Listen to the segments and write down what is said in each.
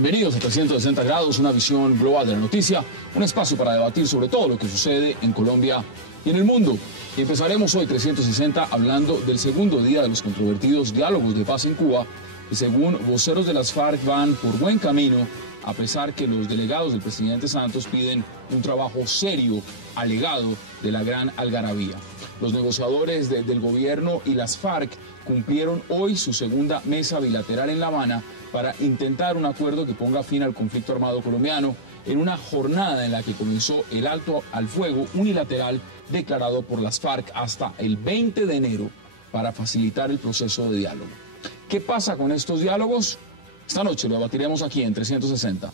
Bienvenidos a 360 grados, una visión global de la noticia, un espacio para debatir sobre todo lo que sucede en Colombia y en el mundo. Y empezaremos hoy 360 hablando del segundo día de los controvertidos diálogos de paz en Cuba, que según voceros de las FARC van por buen camino, a pesar que los delegados del presidente Santos piden un trabajo serio, alegado de la gran algarabía. Los negociadores del gobierno y las FARC cumplieron hoy su segunda mesa bilateral en La Habana para intentar un acuerdo que ponga fin al conflicto armado colombiano en una jornada en la que comenzó el alto al fuego unilateral declarado por las FARC hasta el 20 de enero para facilitar el proceso de diálogo. ¿Qué pasa con estos diálogos? Esta noche lo debatiremos aquí en 360.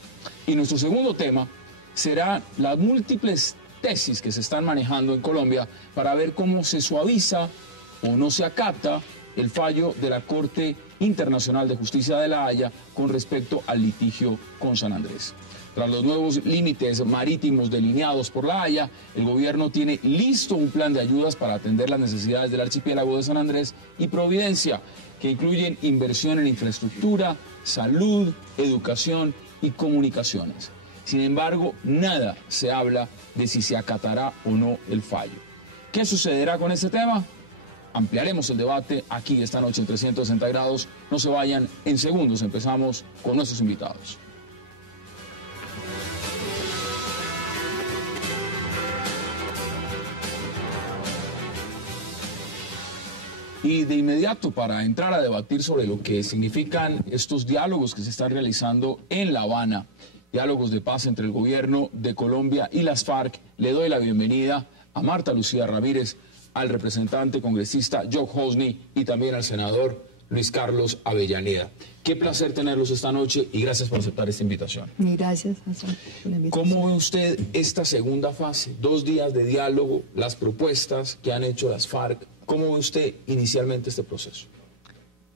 Y nuestro segundo tema será las múltiples tesis que se están manejando en Colombia para ver cómo se suaviza o no se acata el fallo de la Corte Internacional de Justicia de La Haya con respecto al litigio con San Andrés. Tras los nuevos límites marítimos delineados por La Haya, el gobierno tiene listo un plan de ayudas para atender las necesidades del archipiélago de San Andrés y Providencia, que incluyen inversión en infraestructura, salud, educación y comunicaciones. Sin embargo, nada se habla de si se acatará o no el fallo. ¿Qué sucederá con este tema? Ampliaremos el debate aquí esta noche en 360 grados. No se vayan, en segundos empezamos con nuestros invitados. Y de inmediato, para entrar a debatir sobre lo que significan estos diálogos que se están realizando en La Habana, diálogos de paz entre el gobierno de Colombia y las FARC, le doy la bienvenida a Marta Lucía Ramírez, al representante congresista Joe Hosny y también al senador Luis Carlos Avellaneda. Qué placer tenerlos esta noche y gracias por aceptar esta invitación. Gracias, Hassan, por la invitación. ¿Cómo ve usted esta segunda fase? 2 días de diálogo, las propuestas que han hecho las FARC. ¿Cómo ve usted inicialmente este proceso?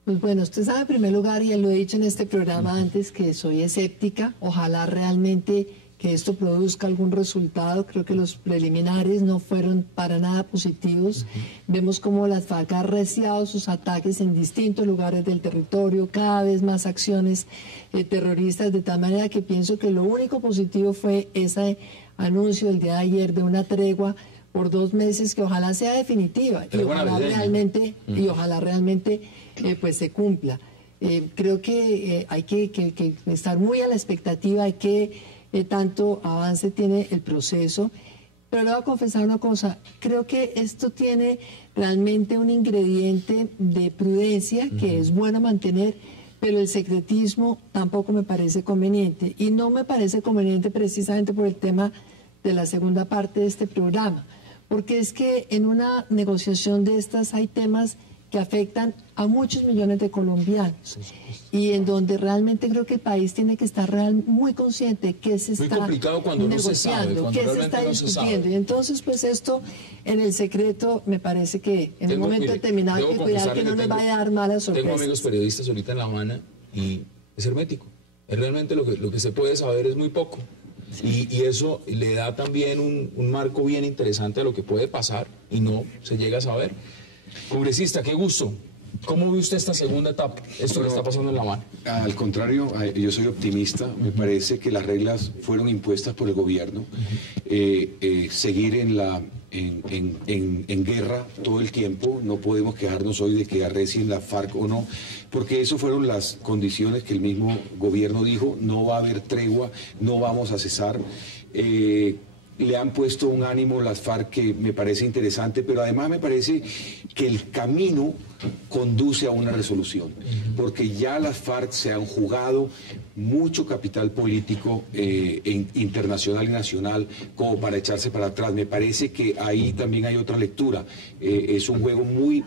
Pues bueno, usted sabe en primer lugar, y lo he dicho en este programa antes, que soy escéptica. Ojalá realmente que esto produzca algún resultado. Creo que los preliminares no fueron para nada positivos. Vemos cómo las FARC ha arreciado sus ataques en distintos lugares del territorio, cada vez más acciones terroristas, de tal manera que pienso que lo único positivo fue ese anuncio el día de ayer de una tregua por 2 meses que ojalá sea definitiva y ojalá realmente pues se cumpla. Creo que hay que estar muy a la expectativa, hay que tanto avance tiene el proceso, pero le voy a confesar una cosa, creo que esto tiene realmente un ingrediente de prudencia que es bueno mantener, pero el secretismo tampoco me parece conveniente, y no me parece conveniente precisamente por el tema de la segunda parte de este programa, porque es que en una negociación de estas hay temas que afectan a muchos millones de colombianos y en donde realmente creo que el país tiene que estar muy consciente que se está negociando, que se está discutiendo. Y entonces, pues esto en el secreto me parece que en un momento determinado hay que cuidar que no nos vaya a dar malas sorpresas. Tengo amigos periodistas ahorita en La Habana y es hermético. Es realmente lo que se puede saber es muy poco. Sí. Y eso le da también un marco bien interesante a lo que puede pasar y no se llega a saber. Congresista, qué gusto. ¿Cómo ve usted esta segunda etapa, esto que está pasando en La Habana? Al contrario, yo soy optimista. Me parece que las reglas fueron impuestas por el gobierno. Seguir en guerra todo el tiempo. No podemos quejarnos hoy de que arrecien la FARC o no, porque eso fueron las condiciones que el mismo gobierno dijo. No va a haber tregua, no vamos a cesar. Le han puesto un ánimo las FARC que me parece interesante, pero además me parece que el camino conduce a una resolución, porque ya las FARC se han jugado mucho capital político internacional y nacional como para echarse para atrás. Me parece que ahí también hay otra lectura. Es un juego muy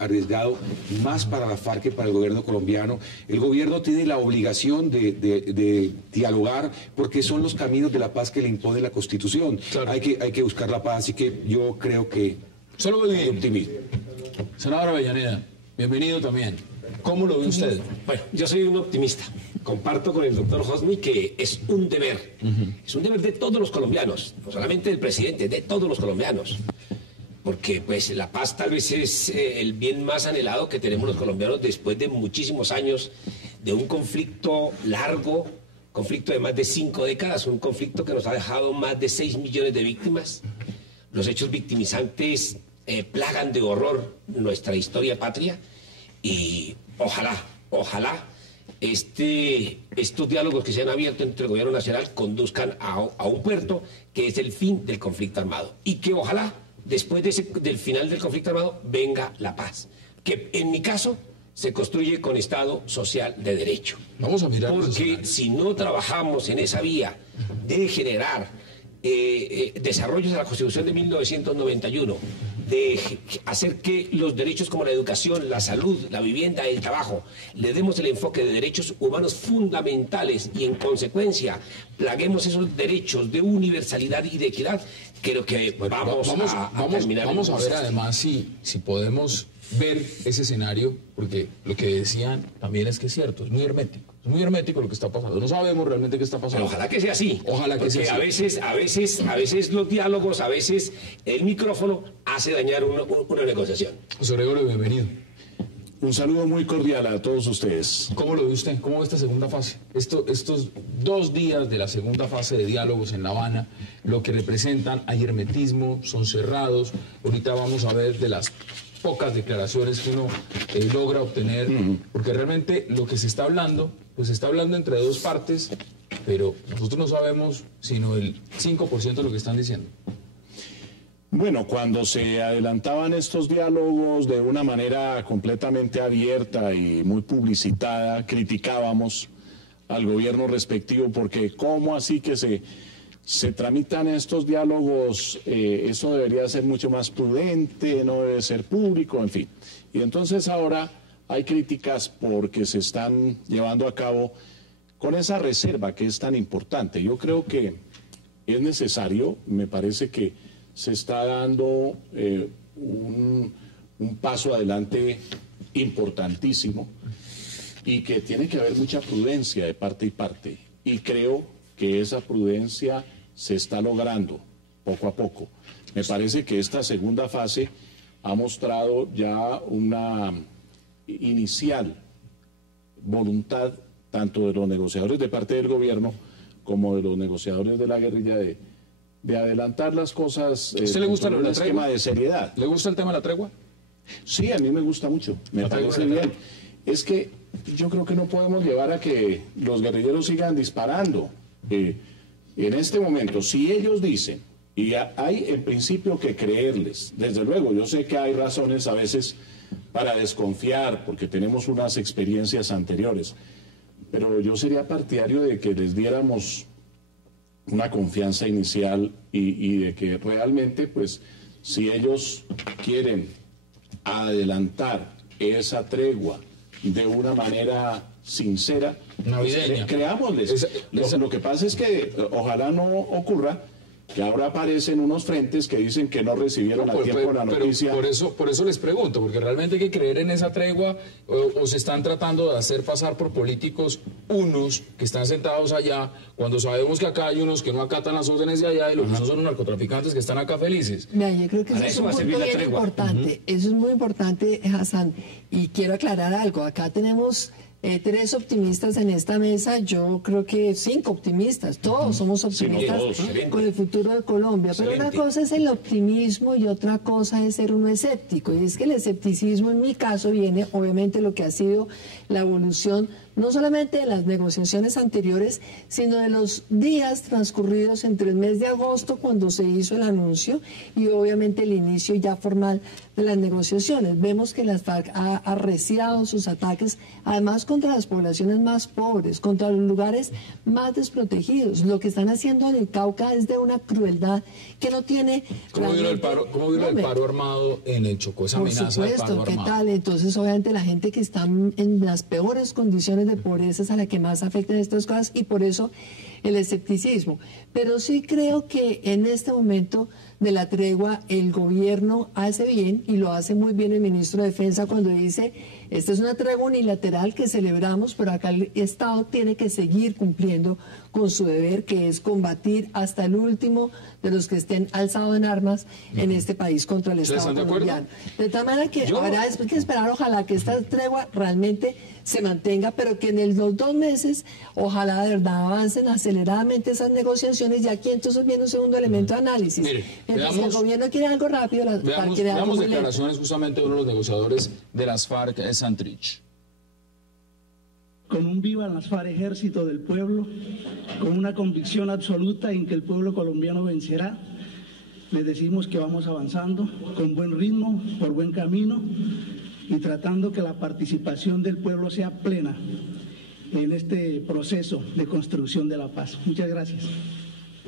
arriesgado, más para la FARC que para el gobierno colombiano. El gobierno tiene la obligación de dialogar porque son los caminos de la paz que le impone la Constitución. Claro. Hay que buscar la paz, así que yo creo que solo veo optimismo. Senador Avellaneda, bienvenido también. ¿Cómo lo ve usted? Bueno, yo soy un optimista. Comparto con el doctor Hosny que es un deber. Es un deber de todos los colombianos, no solamente del presidente, de todos los colombianos. Porque pues la paz tal vez es el bien más anhelado que tenemos los colombianos después de muchísimos años de un conflicto largo, conflicto de más de 5 décadas, un conflicto que nos ha dejado más de 6 millones de víctimas. Los hechos victimizantes plagan de horror nuestra historia patria y ojalá estos diálogos que se han abierto entre el gobierno nacional conduzcan a un puerto que es el fin del conflicto armado y que ojalá después del final del conflicto armado venga la paz, que en mi caso se construye con Estado social de derecho. Vamos a mirar. Porque si no trabajamos en esa vía de generar desarrollos de la Constitución de 1991, de hacer que los derechos como la educación, la salud, la vivienda, el trabajo, le demos el enfoque de derechos humanos fundamentales y en consecuencia plaguemos esos derechos de universalidad y de equidad, creo que vamos a terminar. Vamos a ver además si podemos ver ese escenario, porque lo que decían también es que es cierto, es muy hermético lo que está pasando, no sabemos realmente qué está pasando. Pero ojalá que sea así, ojalá que sea así. A veces los diálogos, a veces el micrófono hace dañar una negociación. José Gregorio, bienvenido. Un saludo muy cordial a todos ustedes. ¿Cómo lo ve usted? ¿Cómo ve esta segunda fase? Estos 2 días de la segunda fase de diálogos en La Habana, lo que representan, hay hermetismo, son cerrados. Ahorita vamos a ver de las pocas declaraciones que uno logra obtener, porque realmente lo que se está hablando, pues se está hablando entre 2 partes, pero nosotros no sabemos sino el 5% de lo que están diciendo. Bueno, cuando se adelantaban estos diálogos de una manera completamente abierta y muy publicitada, criticábamos al gobierno respectivo porque ¿cómo así que se tramitan estos diálogos? Eso debería ser mucho más prudente, no debe ser público, en fin. Y entonces ahora hay críticas porque se están llevando a cabo con esa reserva que es tan importante. Yo creo que es necesario, me parece que se está dando un paso adelante importantísimo y que tiene que haber mucha prudencia de parte y parte. Y creo que esa prudencia se está logrando poco a poco. Me parece que esta segunda fase ha mostrado ya una inicial voluntad tanto de los negociadores de parte del gobierno como de los negociadores de la guerrilla de adelantar las cosas. ¿A usted le gusta un esquema de seriedad? ¿Le gusta el tema de la tregua? Sí, a mí me gusta mucho, me parece bien. Es que yo creo que no podemos llevar a que los guerrilleros sigan disparando. En este momento, si ellos dicen, y hay en principio que creerles, desde luego, yo sé que hay razones a veces para desconfiar, porque tenemos unas experiencias anteriores, pero yo sería partidario de que les diéramos una confianza inicial y de que realmente, pues, si ellos quieren adelantar esa tregua de una manera sincera, navideña, pues, creámosles. Lo que pasa es que ojalá no ocurra que ahora aparecen unos frentes que dicen que no recibieron a tiempo la noticia. Por eso les pregunto, porque realmente hay que creer en esa tregua o se están tratando de hacer pasar por políticos unos que están sentados allá, cuando sabemos que acá hay unos que no acatan las órdenes de allá y los que son narcotraficantes que están acá felices. Mira, yo creo que eso es un punto bien importante. Eso es muy importante, Hassan. Y quiero aclarar algo. Acá tenemos 3 optimistas en esta mesa, yo creo que 5 optimistas, todos somos optimistas con el futuro de Colombia, pero una cosa es el optimismo y otra cosa es ser uno escéptico, y es que el escepticismo en mi caso viene obviamente lo que ha sido la evolución no solamente de las negociaciones anteriores, sino de los días transcurridos entre el mes de agosto cuando se hizo el anuncio y obviamente el inicio ya formal de las negociaciones. Vemos que las FARC ha arreciado sus ataques, además contra las poblaciones más pobres, contra los lugares más desprotegidos. Lo que están haciendo en el Cauca es de una crueldad que no tiene... ¿Cómo vino el paro armado en el Chocó? Esa amenaza de paro armado. Por supuesto, ¿qué tal? Entonces, obviamente, la gente que está en las peores condiciones de pobreza es a la que más afectan estas cosas y por eso el escepticismo. Pero sí creo que en este momento de la tregua, el gobierno hace bien, y lo hace muy bien el ministro de Defensa cuando dice, esta es una tregua unilateral que celebramos, pero acá el Estado tiene que seguir cumpliendo con su deber, que es combatir hasta el último de los que estén alzados en armas en este país contra el Estado colombiano. De tal manera que habrá que esperar, ojalá que esta tregua realmente se mantenga, pero que en los 2 meses, ojalá de verdad avancen aceleradamente esas negociaciones, y aquí entonces viene un segundo elemento de análisis. Mire, si el gobierno quiere algo rápido, la FARC quiere algo muy lento. Veamos declaraciones justamente de uno de los negociadores de las FARC, Santrich. Con un viva las FARC, ejército del pueblo, con una convicción absoluta en que el pueblo colombiano vencerá, les decimos que vamos avanzando con buen ritmo, por buen camino, y tratando que la participación del pueblo sea plena en este proceso de construcción de la paz. Muchas gracias.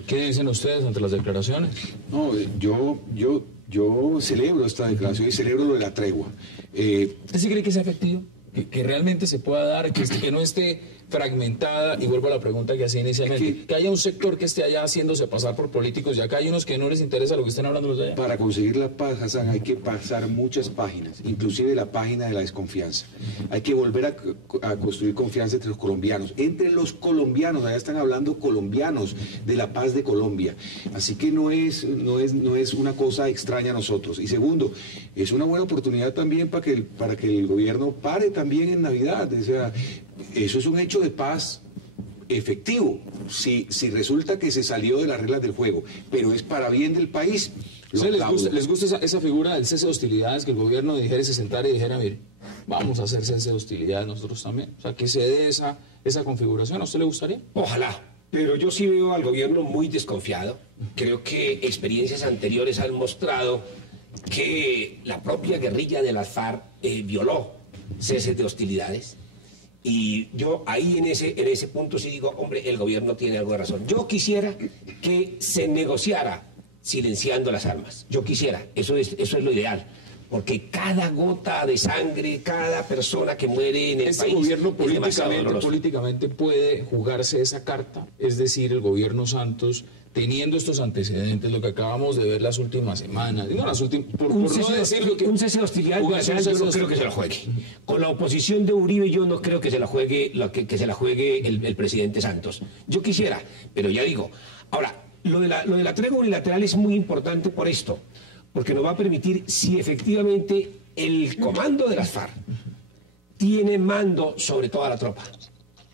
¿Qué dicen ustedes ante las declaraciones? No, yo celebro esta declaración y celebro lo de la tregua. ¿Usted sí cree que sea efectivo? Que realmente se pueda dar, que no esté fragmentada, y vuelvo a la pregunta que hacía inicialmente, que haya un sector que esté allá haciéndose pasar por políticos, y acá hay unos que no les interesa lo que están hablando los de allá? Para conseguir la paz, Hassan, hay que pasar muchas páginas, inclusive la página de la desconfianza. Hay que volver a construir confianza entre los colombianos. Entre los colombianos, allá están hablando colombianos de la paz de Colombia. Así que no es una cosa extraña a nosotros. Y segundo, es una buena oportunidad también para que el gobierno pare también en Navidad. O sea, eso es un hecho de paz efectivo, si resulta que se salió de las reglas del juego, pero es para bien del país. ¿Les gusta esa figura del cese de hostilidades, que el gobierno dijera, se sentara y dijera, mire, vamos a hacer cese de hostilidades nosotros también? O sea, que se dé esa configuración. ¿A usted le gustaría? Ojalá, pero yo sí veo al gobierno muy desconfiado. Creo que experiencias anteriores han mostrado que la propia guerrilla de las FARC violó ceses de hostilidades. Y yo ahí en ese punto sí digo, hombre, el gobierno tiene algo de razón. Yo quisiera que se negociara silenciando las armas. Yo quisiera, eso es lo ideal. Porque cada gota de sangre, cada persona que muere en el país... ¿Este gobierno políticamente puede jugarse esa carta? Es decir, el gobierno Santos, teniendo estos antecedentes, lo que acabamos de ver las últimas semanas, digo las últimas, un cese de hostilidad bilateral, yo no creo que se la juegue. Con la oposición de Uribe yo no creo que se la juegue, que se la juegue el presidente Santos. Yo quisiera, pero ya digo. Ahora, lo de la tregua unilateral es muy importante por esto, porque nos va a permitir, si efectivamente el comando de las FARC tiene mando sobre toda la tropa.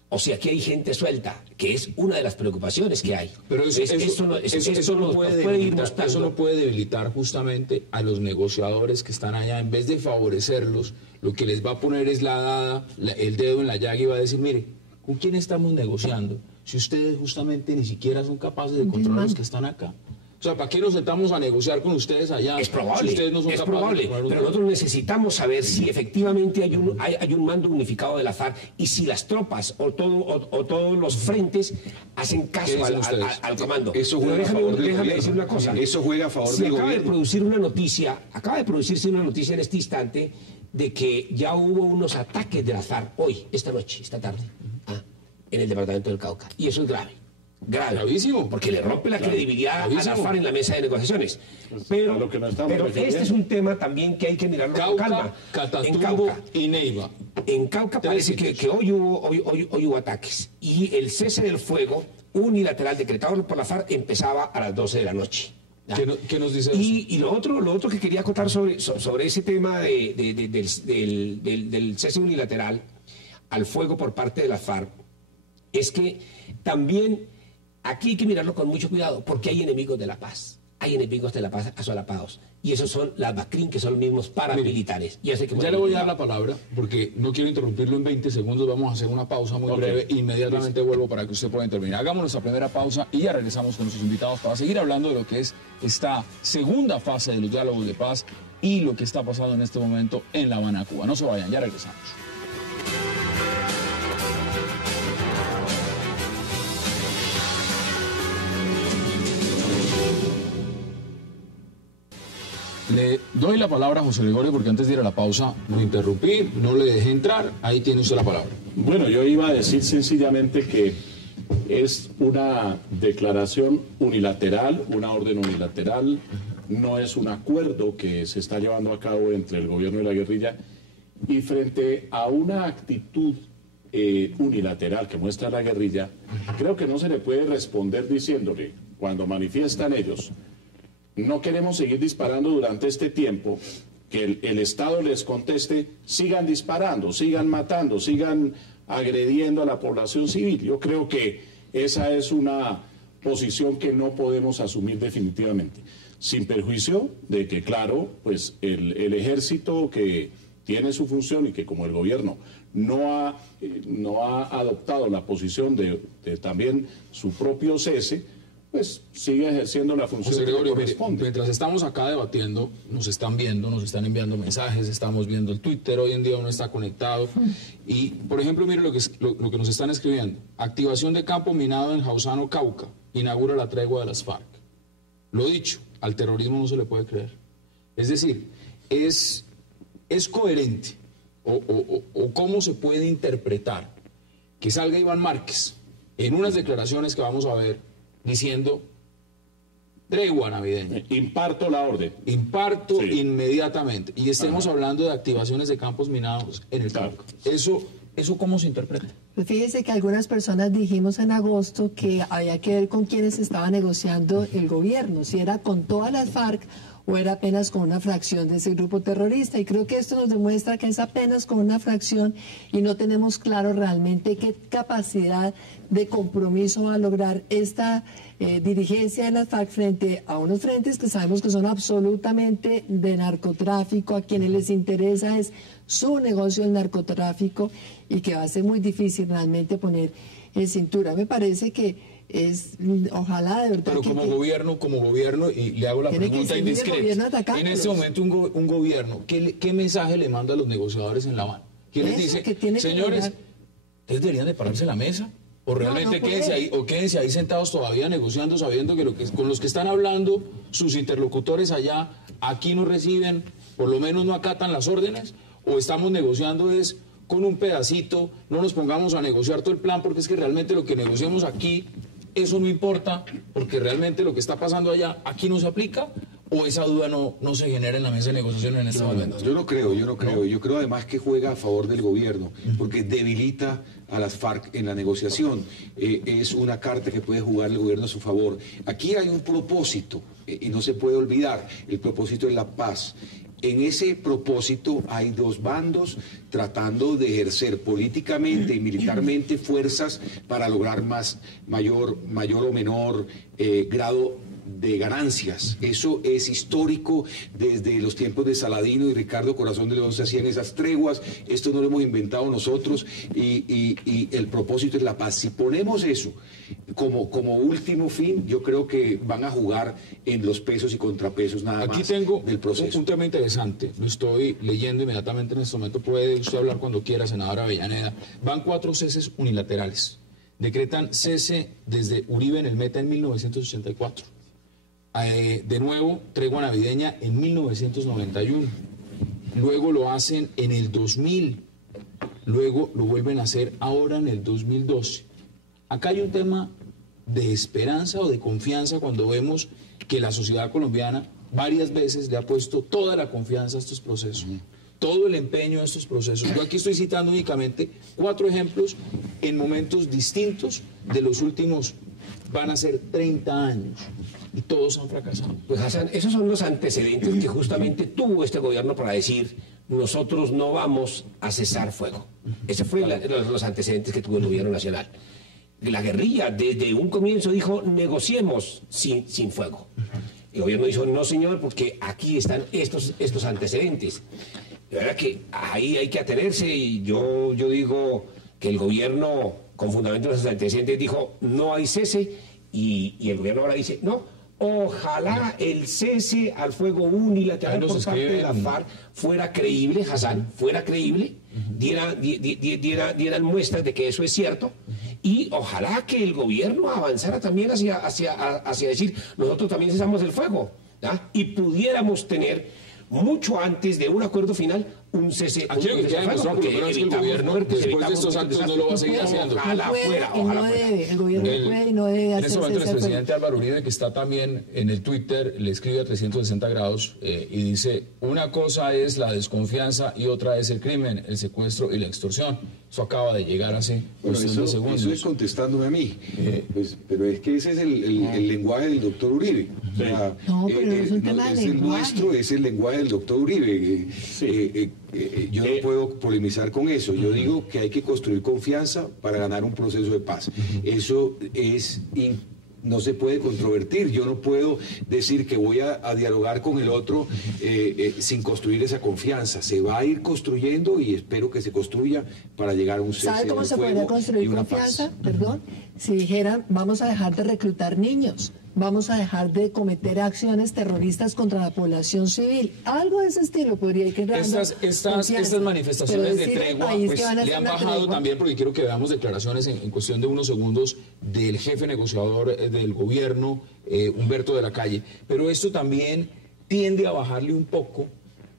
O sea, que hay gente suelta, que es una de las preocupaciones que hay. Pero eso no puede debilitar justamente a los negociadores que están allá. En vez de favorecerlos, lo que les va a poner es el dedo en la llaga, y va a decir, mire, ¿con quién estamos negociando? Si ustedes justamente ni siquiera son capaces de controlar a los que están acá. O sea, ¿para qué nos sentamos a negociar con ustedes allá? Es probable, si ustedes no son es capaces probable, pero nosotros necesitamos saber si efectivamente hay un mando unificado de la FARC, y si las tropas o todos los frentes hacen caso al comando. Eso juega a favor del gobierno. Decir una cosa. Eso juega a favor del gobierno. Acaba de producirse una noticia en este instante de que ya hubo unos ataques de la FARC hoy, esta noche, esta tarde, en el departamento del Cauca. Y eso es grave. Gravísimo, porque le rompe la credibilidad a la FARC en la mesa de negociaciones. Pero este es un tema también que hay que mirarlo con calma. En Cauca y Neiva. En Cauca parece que hoy hubo ataques, y el cese del fuego unilateral decretado por la FARC empezaba a las 12 de la noche. ¿Qué nos dice eso? Y lo otro que quería acotar sobre ese tema del cese unilateral al fuego por parte de la FARC es que también aquí hay que mirarlo con mucho cuidado, porque hay enemigos de la paz. Hay enemigos de la paz asolapados. Y esos son las BACRIM, que son los mismos paramilitares. Ya le voy a dar la palabra, porque no quiero interrumpirlo en 20 segundos. Vamos a hacer una pausa muy breve. Inmediatamente vuelvo para que usted pueda intervenir. Hagamos nuestra primera pausa y ya regresamos con nuestros invitados para seguir hablando de lo que es esta segunda fase de los diálogos de paz y lo que está pasando en este momento en La Habana, Cuba. No se vayan, ya regresamos. Le doy la palabra a José Gregorio, porque antes de ir a la pausa lo interrumpí, no le dejé entrar. Ahí tiene usted la palabra. Bueno, yo iba a decir sencillamente que es una declaración unilateral, una orden unilateral, no es un acuerdo que se está llevando a cabo entre el gobierno y la guerrilla, y frente a una actitud unilateral que muestra la guerrilla, creo que no se le puede responder diciéndole, cuando manifiestan ellos, no queremos seguir disparando durante este tiempo, que el Estado les conteste, sigan disparando, sigan matando, sigan agrediendo a la población civil. Yo creo que esa es una posición que no podemos asumir definitivamente, sin perjuicio de que, claro, pues el ejército que tiene su función y que como el gobierno no ha adoptado la posición de también su propio cese, pues sigue ejerciendo la función José Gregorio, que corresponde. mientras estamos acá debatiendo, nos están viendo, nos están enviando mensajes, estamos viendo el Twitter, hoy en día uno está conectado. Y, por ejemplo, mire lo que nos están escribiendo. Activación de campo minado en Jausano, Cauca. Inaugura la tregua de las FARC. Lo dicho, al terrorismo no se le puede creer. Es decir, es coherente, o cómo se puede interpretar que salga Iván Márquez en unas declaraciones que vamos a ver, diciendo tregua navideña. Imparto la orden. Imparto inmediatamente. Y estemos hablando de activaciones de campos minados en el Cauca. ¿Eso cómo se interpreta? Pues fíjese que algunas personas dijimos en agosto que había que ver con quiénes estaba negociando el gobierno, si era con todas las FARC o era apenas con una fracción de ese grupo terrorista. Y creo que esto nos demuestra que es apenas con una fracción y no tenemos claro realmente qué capacidad de compromiso va a lograr esta dirigencia de las FARC frente a unos frentes que sabemos que son absolutamente de narcotráfico, a quienes les interesa es su negocio del narcotráfico y que va a ser muy difícil realmente poner en cintura. Me parece que ojalá de verdad. Pero como gobierno, y le hago la pregunta indiscreta, en este momento un gobierno, ¿qué mensaje le manda a los negociadores en La Habana? ¿Quién les dice, señores, ustedes deberían de pararse la mesa? ¿O realmente quédense ahí sentados todavía negociando, sabiendo que con los que están hablando, sus interlocutores allá, aquí no reciben, por lo menos no acatan las órdenes? ¿O estamos negociando es con un pedacito, no nos pongamos a negociar todo el plan, porque es que realmente lo que negociamos aquí, eso no importa, porque realmente lo que está pasando allá, aquí no se aplica? ¿O esa duda no se genera en la mesa de negociación en este momento? Yo no creo. Yo creo además que juega a favor del gobierno, porque debilita a las FARC en la negociación. Es una carta que puede jugar el gobierno a su favor. Aquí hay un propósito, y no se puede olvidar, el propósito es la paz. En ese propósito hay dos bandos tratando de ejercer políticamente y militarmente fuerzas para lograr mayor o menor grado de ganancias. Eso es histórico. Desde los tiempos de Saladino y Ricardo Corazón de León se hacían esas treguas. Esto no lo hemos inventado nosotros y el propósito es la paz. Si ponemos eso como último fin, yo creo que van a jugar en los pesos y contrapesos nada más. Aquí tengo del proceso. Un tema interesante, lo estoy leyendo inmediatamente en este momento, puede usted hablar cuando quiera, senador Avellaneda. Van 4 ceses unilaterales. Decretan cese desde Uribe en el Meta en 1984. De nuevo, tregua navideña en 1991. Luego lo hacen en el 2000. Luego lo vuelven a hacer ahora en el 2012. Acá hay un tema de esperanza o de confianza cuando vemos que la sociedad colombiana varias veces le ha puesto toda la confianza a estos procesos, todo el empeño a estos procesos. Yo aquí estoy citando únicamente 4 ejemplos en momentos distintos de los últimos, van a ser 30 años. Y todos han fracasado. Pues Hassan, esos son los antecedentes que justamente tuvo este gobierno para decir, nosotros no vamos a cesar fuego. Esos fueron los antecedentes que tuvo el gobierno nacional. La guerrilla desde un comienzo dijo, negociemos sin fuego. El gobierno dijo, no señor, porque aquí están estos antecedentes. De verdad que ahí hay que atenerse y yo digo que el gobierno, con fundamento en esos antecedentes, dijo, no hay cese y el gobierno ahora dice, no. Ojalá el cese al fuego unilateral por parte de la FARC fuera creíble, Hassan, fuera creíble, dieran muestras de que eso es cierto, y ojalá que el gobierno avanzara también hacia decir, nosotros también cesamos el fuego, ¿ya? Y pudiéramos tener, mucho antes de un acuerdo final, un cese. Aquí lo que queda demostrado por lo menos es que el gobierno, después de estos actos, no lo va a seguir haciendo. Ojalá fuera, ojalá fuera. El gobierno puede y no debe hacer. En ese momento el expresidente Álvaro Uribe, que está también en el Twitter, le escribe a 360 grados y dice: una cosa es la desconfianza y otra es el crimen, el secuestro y la extorsión. Eso acaba de llegar hace cuestión de segundos. Eso es contestándome a mí. Pues, pero es que ese es el lenguaje del doctor Uribe. Sí. No, pero es un tema de lenguaje. Nuestro es el lenguaje del doctor Uribe. Yo no puedo polemizar con eso. Yo digo que hay que construir confianza para ganar un proceso de paz. Eso es no se puede controvertir. Yo no puedo decir que voy a dialogar con el otro sin construir esa confianza. Se va a ir construyendo y espero que se construya para llegar a un cese. ¿Sabe cómo se podría construir confianza? Perdón. Si dijeran, vamos a dejar de reclutar niños, vamos a dejar de cometer acciones terroristas contra la población civil. Algo de ese estilo podría ir creando estas manifestaciones de tregua pues, le han bajado también, porque quiero que veamos declaraciones en cuestión de unos segundos del jefe negociador del gobierno, Humberto de la Calle. Pero esto también tiende a bajarle un poco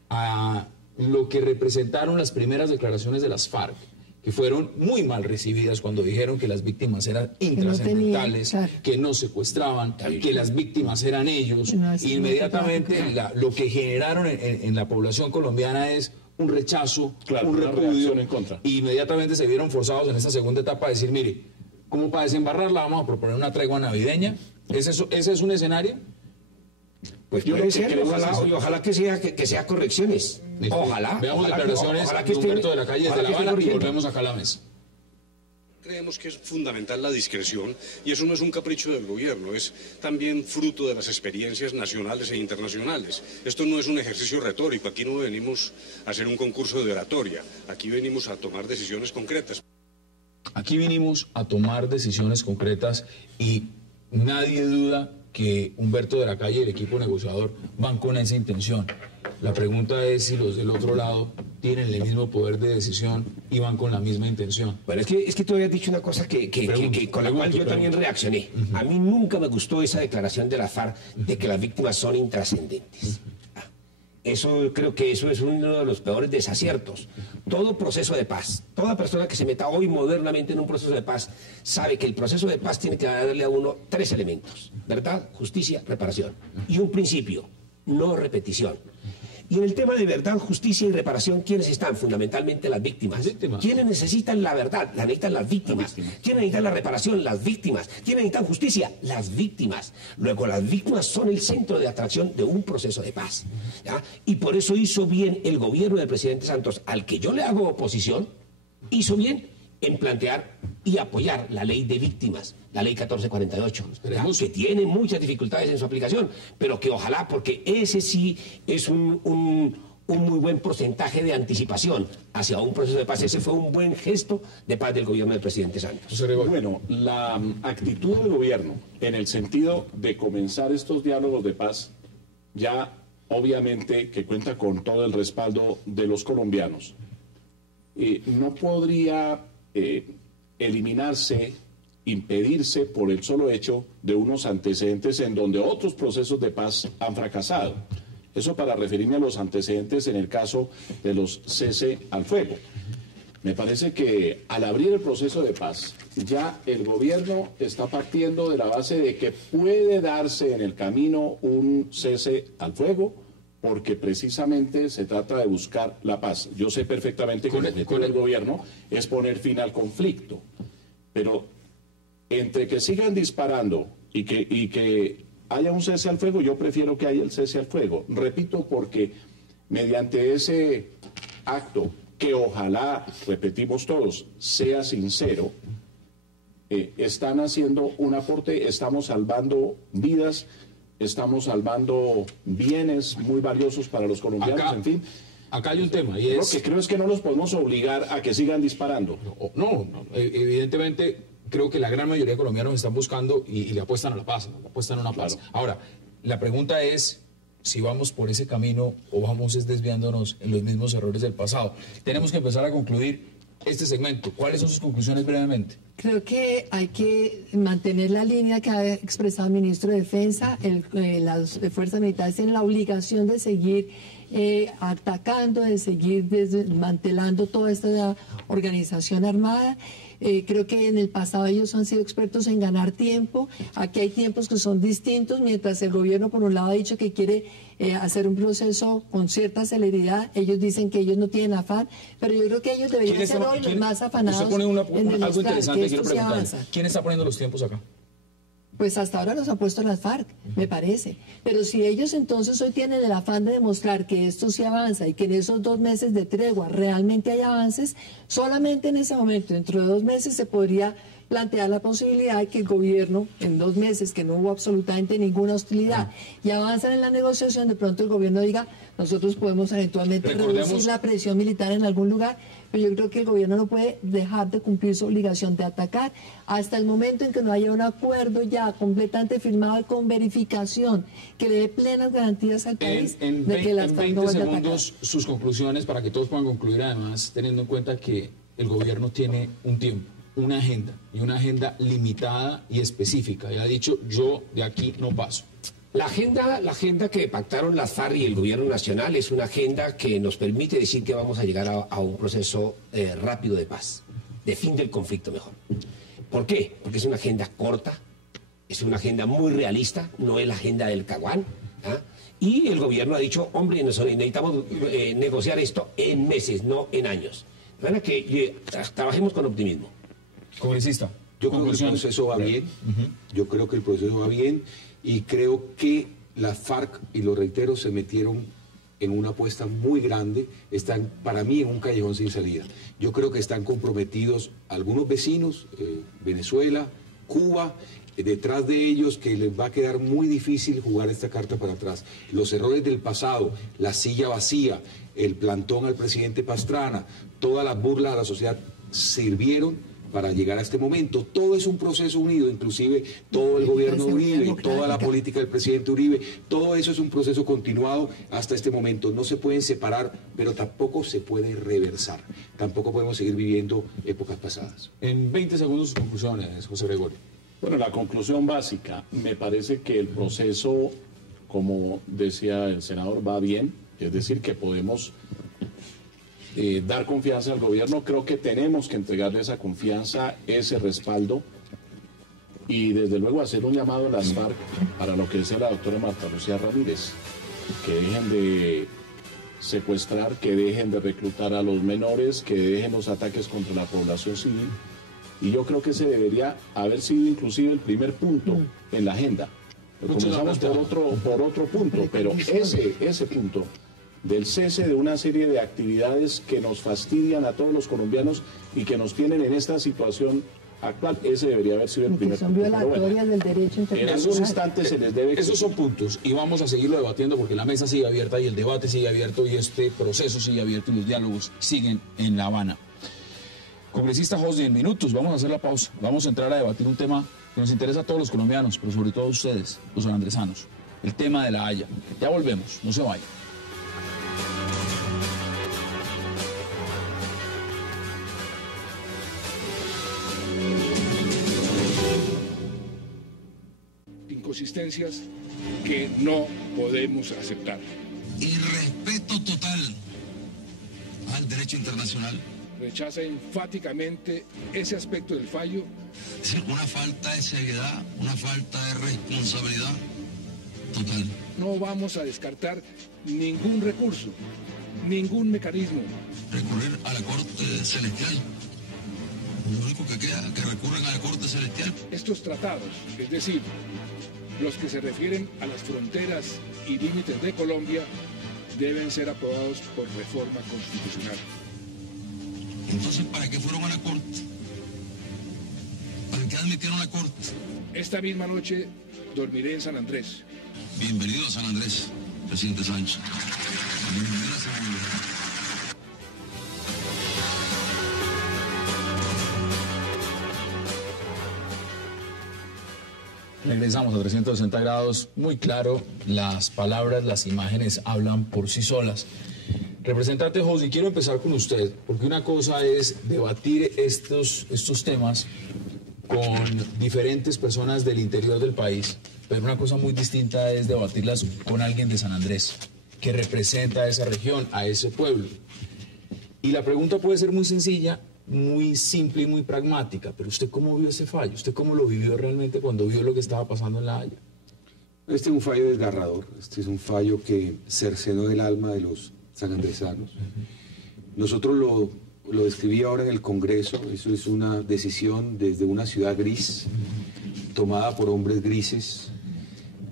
a lo que representaron las primeras declaraciones de las FARC, que fueron muy mal recibidas cuando dijeron que las víctimas eran intrascendentales, que no secuestraban, que las víctimas eran ellos. Inmediatamente lo que generaron en la población colombiana es un rechazo, un repudio en contra. Inmediatamente se vieron forzados en esta segunda etapa a decir, mire, como para desembarrarla vamos a proponer una tregua navideña. ¿Ese es un escenario? Pues puede ser, ojalá que sea correcciones. Ojalá. Veamos declaraciones de Humberto de la Calle desde La Habana y volvemos acá a la mesa. Creemos que es fundamental la discreción y eso no es un capricho del gobierno, es también fruto de las experiencias nacionales e internacionales. Esto no es un ejercicio retórico, aquí no venimos a hacer un concurso de oratoria, aquí venimos a tomar decisiones concretas. Aquí vinimos a tomar decisiones concretas y nadie duda que Humberto de la Calle y el equipo negociador van con esa intención. La pregunta es si los del otro lado tienen el mismo poder de decisión y van con la misma intención. Bueno, es que tú habías dicho una cosa con la cual yo también reaccioné. A mí nunca me gustó esa declaración de la FARC de que las víctimas son intrascendentes. Eso creo que eso es uno de los peores desaciertos. Todo proceso de paz, toda persona que se meta hoy modernamente en un proceso de paz, sabe que el proceso de paz tiene que darle a uno 3 elementos: verdad, justicia, reparación. Y un principio: no repetición. Y en el tema de verdad, justicia y reparación, ¿quiénes están? Fundamentalmente las víctimas. ¿Quiénes necesitan la verdad? La necesitan las víctimas. ¿Quiénes necesitan la reparación? Las víctimas. ¿Quiénes necesitan justicia? Las víctimas. Luego, las víctimas son el centro de atracción de un proceso de paz, ¿ya? Y por eso hizo bien el gobierno del presidente Santos, al que yo le hago oposición, hizo bien en plantear y apoyar la ley de víctimas, la ley 1448, que tiene muchas dificultades en su aplicación, pero que ojalá, porque ese sí es un muy buen porcentaje de anticipación hacia un proceso de paz. Ese fue un buen gesto de paz del gobierno del presidente Santos. Bueno, la actitud del gobierno en el sentido de comenzar estos diálogos de paz, ya obviamente que cuenta con todo el respaldo de los colombianos, no podría eliminarse, impedirse por el solo hecho de unos antecedentes en donde otros procesos de paz han fracasado. Eso para referirme a los antecedentes en el caso de los cese al fuego. Me parece que al abrir el proceso de paz, ya el gobierno está partiendo de la base de que puede darse en el camino un cese al fuego, porque precisamente se trata de buscar la paz. Yo sé perfectamente que el objetivo del gobierno es poner fin al conflicto, pero entre que sigan disparando y que haya un cese al fuego, yo prefiero que haya el cese al fuego. Repito, porque mediante ese acto, que ojalá, repetimos todos, sea sincero, están haciendo un aporte, estamos salvando vidas, estamos salvando bienes muy valiosos para los colombianos, en fin. Acá hay un tema y es... Lo que creo es que no los podemos obligar a que sigan disparando. No, evidentemente creo que la gran mayoría de colombianos están buscando y le apuestan a la paz, le apuestan a una paz. Ahora, la pregunta es si vamos por ese camino o vamos desviándonos en los mismos errores del pasado. Tenemos que empezar a concluir. este segmento. ¿Cuáles son sus conclusiones brevemente? Creo que hay que mantener la línea que ha expresado el ministro de Defensa. Las fuerzas militares tienen la obligación de seguir atacando, de seguir desmantelando toda esta organización armada. Creo que en el pasado ellos han sido expertos en ganar tiempo. Aquí hay tiempos que son distintos, mientras el gobierno por un lado ha dicho que quiere hacer un proceso con cierta celeridad. Ellos dicen que ellos no tienen afán, pero yo creo que ellos deberían ser hoy los más afanados. Usted pone algo interesante que quiero esto preguntarle. avanza. ¿Quién está poniendo los tiempos acá? Pues hasta ahora los ha puesto las FARC, me parece. Pero si ellos entonces hoy tienen el afán de demostrar que esto sí avanza y que en esos 2 meses de tregua realmente hay avances, solamente en ese momento, dentro de 2 meses, se podría plantear la posibilidad de que el gobierno, en 2 meses, que no hubo absolutamente ninguna hostilidad, y avanzan en la negociación, de pronto el gobierno diga, nosotros podemos eventualmente reducir la presión militar en algún lugar, pero yo creo que el gobierno no puede dejar de cumplir su obligación de atacar hasta el momento en que no haya un acuerdo ya completamente firmado y con verificación que le dé plenas garantías al país de que las FARC no vayan a atacar. 20 segundos, sus conclusiones para que todos puedan concluir, además teniendo en cuenta que el gobierno tiene un tiempo, una agenda, y una agenda limitada y específica. Y ha dicho, yo de aquí no paso. La agenda que pactaron las FARC y el gobierno nacional es una agenda que nos permite decir que vamos a llegar a un proceso rápido de paz, de fin del conflicto mejor. ¿Por qué? Porque es una agenda corta, es una agenda muy realista, no es la agenda del caguán. ¿Ah? Y el gobierno ha dicho, hombre, necesitamos negociar esto en meses, no en años. De manera que trabajemos con optimismo. Congresista. Yo creo que el proceso va bien. Yo creo que el proceso va bien. Y creo que las FARC, y lo reitero, se metieron en una apuesta muy grande, están para mí en un callejón sin salida. Yo creo que están comprometidos algunos vecinos, Venezuela, Cuba, detrás de ellos, que les va a quedar muy difícil jugar esta carta para atrás. Los errores del pasado, la silla vacía, el plantón al presidente Pastrana, todas las burlas a la sociedad sirvieron para llegar a este momento. Todo es un proceso unido, inclusive todo el gobierno de Uribe, toda la política del presidente Uribe, todo eso es un proceso continuado hasta este momento. No se pueden separar, pero tampoco se puede reversar. Tampoco podemos seguir viviendo épocas pasadas. En 20 segundos sus conclusiones, José Gregorio. Bueno, la conclusión básica, me parece que el proceso, como decía el senador, va bien, es decir, que podemos dar confianza al gobierno. Creo que tenemos que entregarle esa confianza, ese respaldo, y desde luego hacer un llamado a las FARC para lo que decía la doctora Marta Lucía Ramírez, que dejen de secuestrar, que dejen de reclutar a los menores, que dejen los ataques contra la población civil, y yo creo que ese debería haber sido inclusive el primer punto en la agenda. Comenzamos por otro punto, pero ese punto del cese de una serie de actividades que nos fastidian a todos los colombianos y que nos tienen en esta situación actual, ese debería haber sido el primer punto. Son violatorias del derecho internacional. En esos instantes se les debe... Esos son puntos y vamos a seguirlo debatiendo porque la mesa sigue abierta y el debate sigue abierto y este proceso sigue abierto y los diálogos siguen en La Habana. Congresista José, en minutos vamos a hacer la pausa. Vamos a entrar a debatir un tema que nos interesa a todos los colombianos, pero sobre todo a ustedes, los sanandresanos. El tema de La Haya. Ya volvemos, no se vayan. Inconsistencias que no podemos aceptar. Y respeto total al derecho internacional. Rechaza enfáticamente ese aspecto del fallo. Es decir, una falta de seriedad, una falta de responsabilidad total. No vamos a descartar ningún recurso, ningún mecanismo. Recurrir a la Corte Celestial. Lo único que queda es que recurren a la Corte Celestial. Estos tratados, es decir, los que se refieren a las fronteras y límites de Colombia, deben ser aprobados por reforma constitucional. Entonces, ¿para qué fueron a la Corte? ¿Para qué admitieron a la Corte? Esta misma noche dormiré en San Andrés. Bienvenido a San Andrés, presidente Sánchez. Bienvenido a San Andrés. Regresamos a 360 grados, muy claro, las palabras, las imágenes hablan por sí solas. Representante José, quiero empezar con usted, porque una cosa es debatir estos temas con diferentes personas del interior del país, pero una cosa muy distinta es debatirlas con alguien de San Andrés, que representa a esa región, a ese pueblo. Y la pregunta puede ser muy sencilla, muy simple y muy pragmática, pero ¿usted cómo vio ese fallo? ¿Usted cómo lo vivió realmente cuando vio lo que estaba pasando en La Haya? Este es un fallo desgarrador, este es un fallo que cercenó el alma de los sanandresanos. Nosotros lo describí ahora en el Congreso, eso es una decisión desde una ciudad gris, tomada por hombres grises,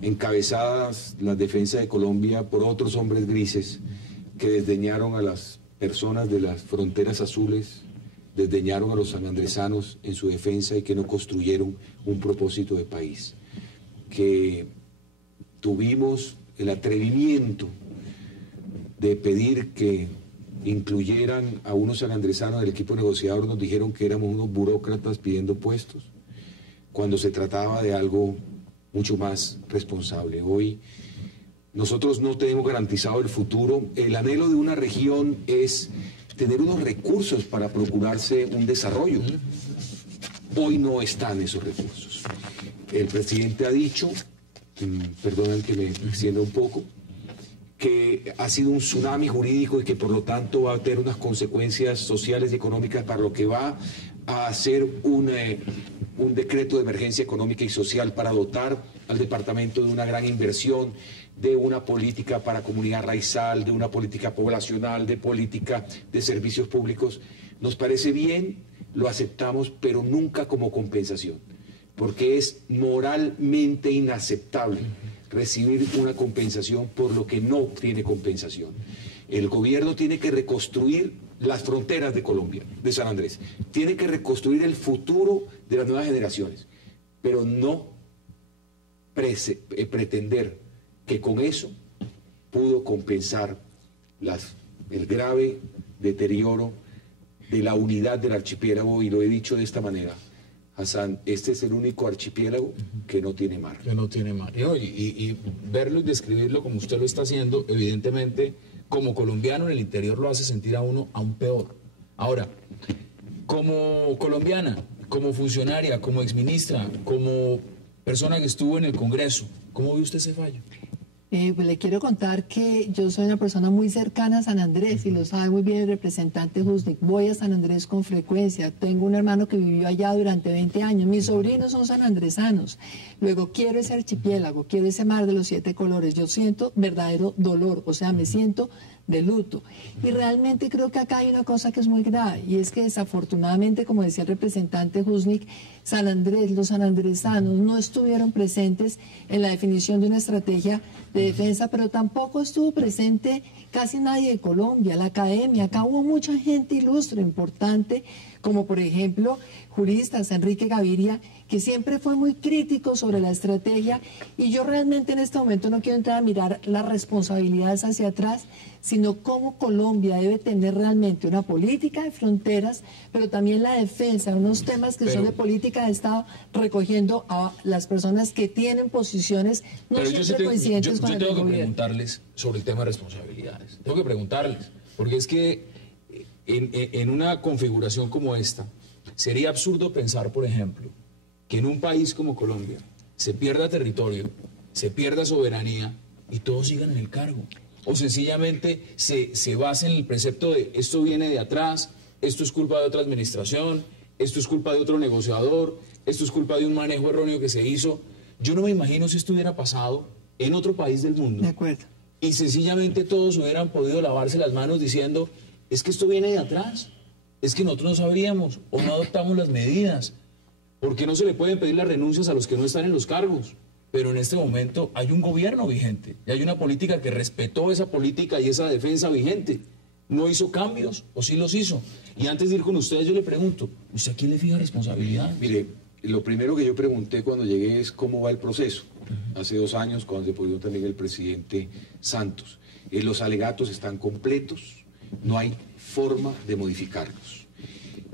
encabezadas las defensas de Colombia por otros hombres grises que desdeñaron a las personas de las fronteras azules, desdeñaron a los sanandresanos en su defensa y que no construyeron un propósito de país. Que tuvimos el atrevimiento de pedir que incluyeran a unos sanandresanos del equipo negociador, nos dijeron que éramos unos burócratas pidiendo puestos, cuando se trataba de algo mucho más responsable. Hoy nosotros no tenemos garantizado el futuro. El anhelo de una región es tener unos recursos para procurarse un desarrollo. Hoy no están esos recursos. El presidente ha dicho, perdonen que me extienda un poco, que ha sido un tsunami jurídico y que por lo tanto va a tener unas consecuencias sociales y económicas para lo que va a hacer un decreto de emergencia económica y social para dotar al departamento de una gran inversión, de una política para comunidad raizal, de una política poblacional, de política de servicios públicos. Nos parece bien, lo aceptamos, pero nunca como compensación, porque es moralmente inaceptable recibir una compensación por lo que no tiene compensación. El gobierno tiene que reconstruir las fronteras de Colombia, de San Andrés. Tiene que reconstruir el futuro de las nuevas generaciones, pero no pretender que con eso pudo compensar el grave deterioro de la unidad del archipiélago, y lo he dicho de esta manera. Hassan, este es el único archipiélago que no tiene mar. Que no tiene mar. Y verlo y describirlo como usted lo está haciendo, evidentemente, como colombiano en el interior lo hace sentir a uno aún peor. Ahora, como colombiana, como funcionaria, como exministra, como persona que estuvo en el Congreso, ¿cómo ve usted ese fallo? Pues le quiero contar que yo soy una persona muy cercana a San Andrés y lo sabe muy bien el representante Husnik. Voy a San Andrés con frecuencia. Tengo un hermano que vivió allá durante 20 años. Mis sobrinos son sanandresanos. Luego quiero ese archipiélago, quiero ese mar de los 7 colores. Yo siento verdadero dolor, o sea, me siento de luto. Y realmente creo que acá hay una cosa que es muy grave, y es que desafortunadamente, como decía el representante Husnik, San Andrés, los sanandresanos no estuvieron presentes en la definición de una estrategia de defensa, pero tampoco estuvo presente casi nadie de Colombia, la academia. Acá hubo mucha gente ilustre, importante, como por ejemplo juristas, Enrique Gaviria, que siempre fue muy crítico sobre la estrategia, y yo realmente en este momento no quiero entrar a mirar las responsabilidades hacia atrás, sino cómo Colombia debe tener realmente una política de fronteras, pero también la defensa de unos temas que son de política de Estado, recogiendo a las personas que tienen posiciones no siempre coincidentes con el gobierno. Yo tengo que preguntarles sobre el tema de responsabilidades. Tengo que preguntarles, porque es que en una configuración como esta, sería absurdo pensar, por ejemplo, que en un país como Colombia se pierda territorio, se pierda soberanía y todos sigan en el cargo. O sencillamente se basa en el precepto de esto viene de atrás, esto es culpa de otra administración, esto es culpa de otro negociador, esto es culpa de un manejo erróneo que se hizo. Yo no me imagino si esto hubiera pasado en otro país del mundo. De acuerdo. Y sencillamente todos hubieran podido lavarse las manos diciendo, es que esto viene de atrás, es que nosotros no sabríamos o no adoptamos las medidas, porque no se le pueden pedir las renuncias a los que no están en los cargos. Pero en este momento hay un gobierno vigente y hay una política que respetó esa política y esa defensa vigente. ¿No hizo cambios o sí los hizo? Y antes de ir con ustedes yo le pregunto, ¿usted a quién le fija responsabilidad? Mire, lo primero que yo pregunté cuando llegué es cómo va el proceso. Hace 2 años, cuando se ponió también el presidente Santos. Los alegatos están completos, no hay forma de modificarlos.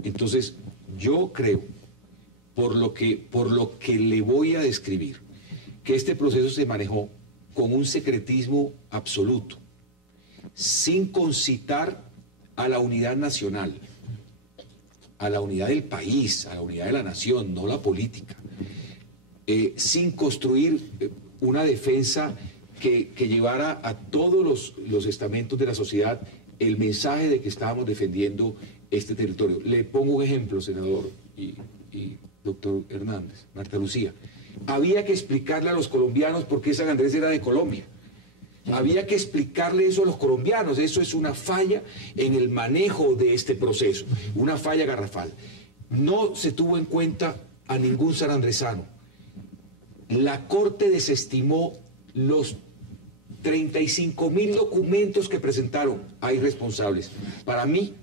Entonces, yo creo, por lo que le voy a describir, que este proceso se manejó con un secretismo absoluto. sin concitar a la unidad nacional, a la unidad del país, a la unidad de la nación, no la política, sin construir una defensa que llevara a todos los estamentos de la sociedad el mensaje de que estábamos defendiendo este territorio. Le pongo un ejemplo, senador y doctor Hernández, Marta Lucía. Había que explicarle a los colombianos por qué San Andrés era de Colombia. Había que explicarle eso a los colombianos. Eso es una falla en el manejo de este proceso, una falla garrafal. No se tuvo en cuenta a ningún sanandresano. La Corte desestimó los 35.000 documentos que presentaron. Hay responsables. Para mí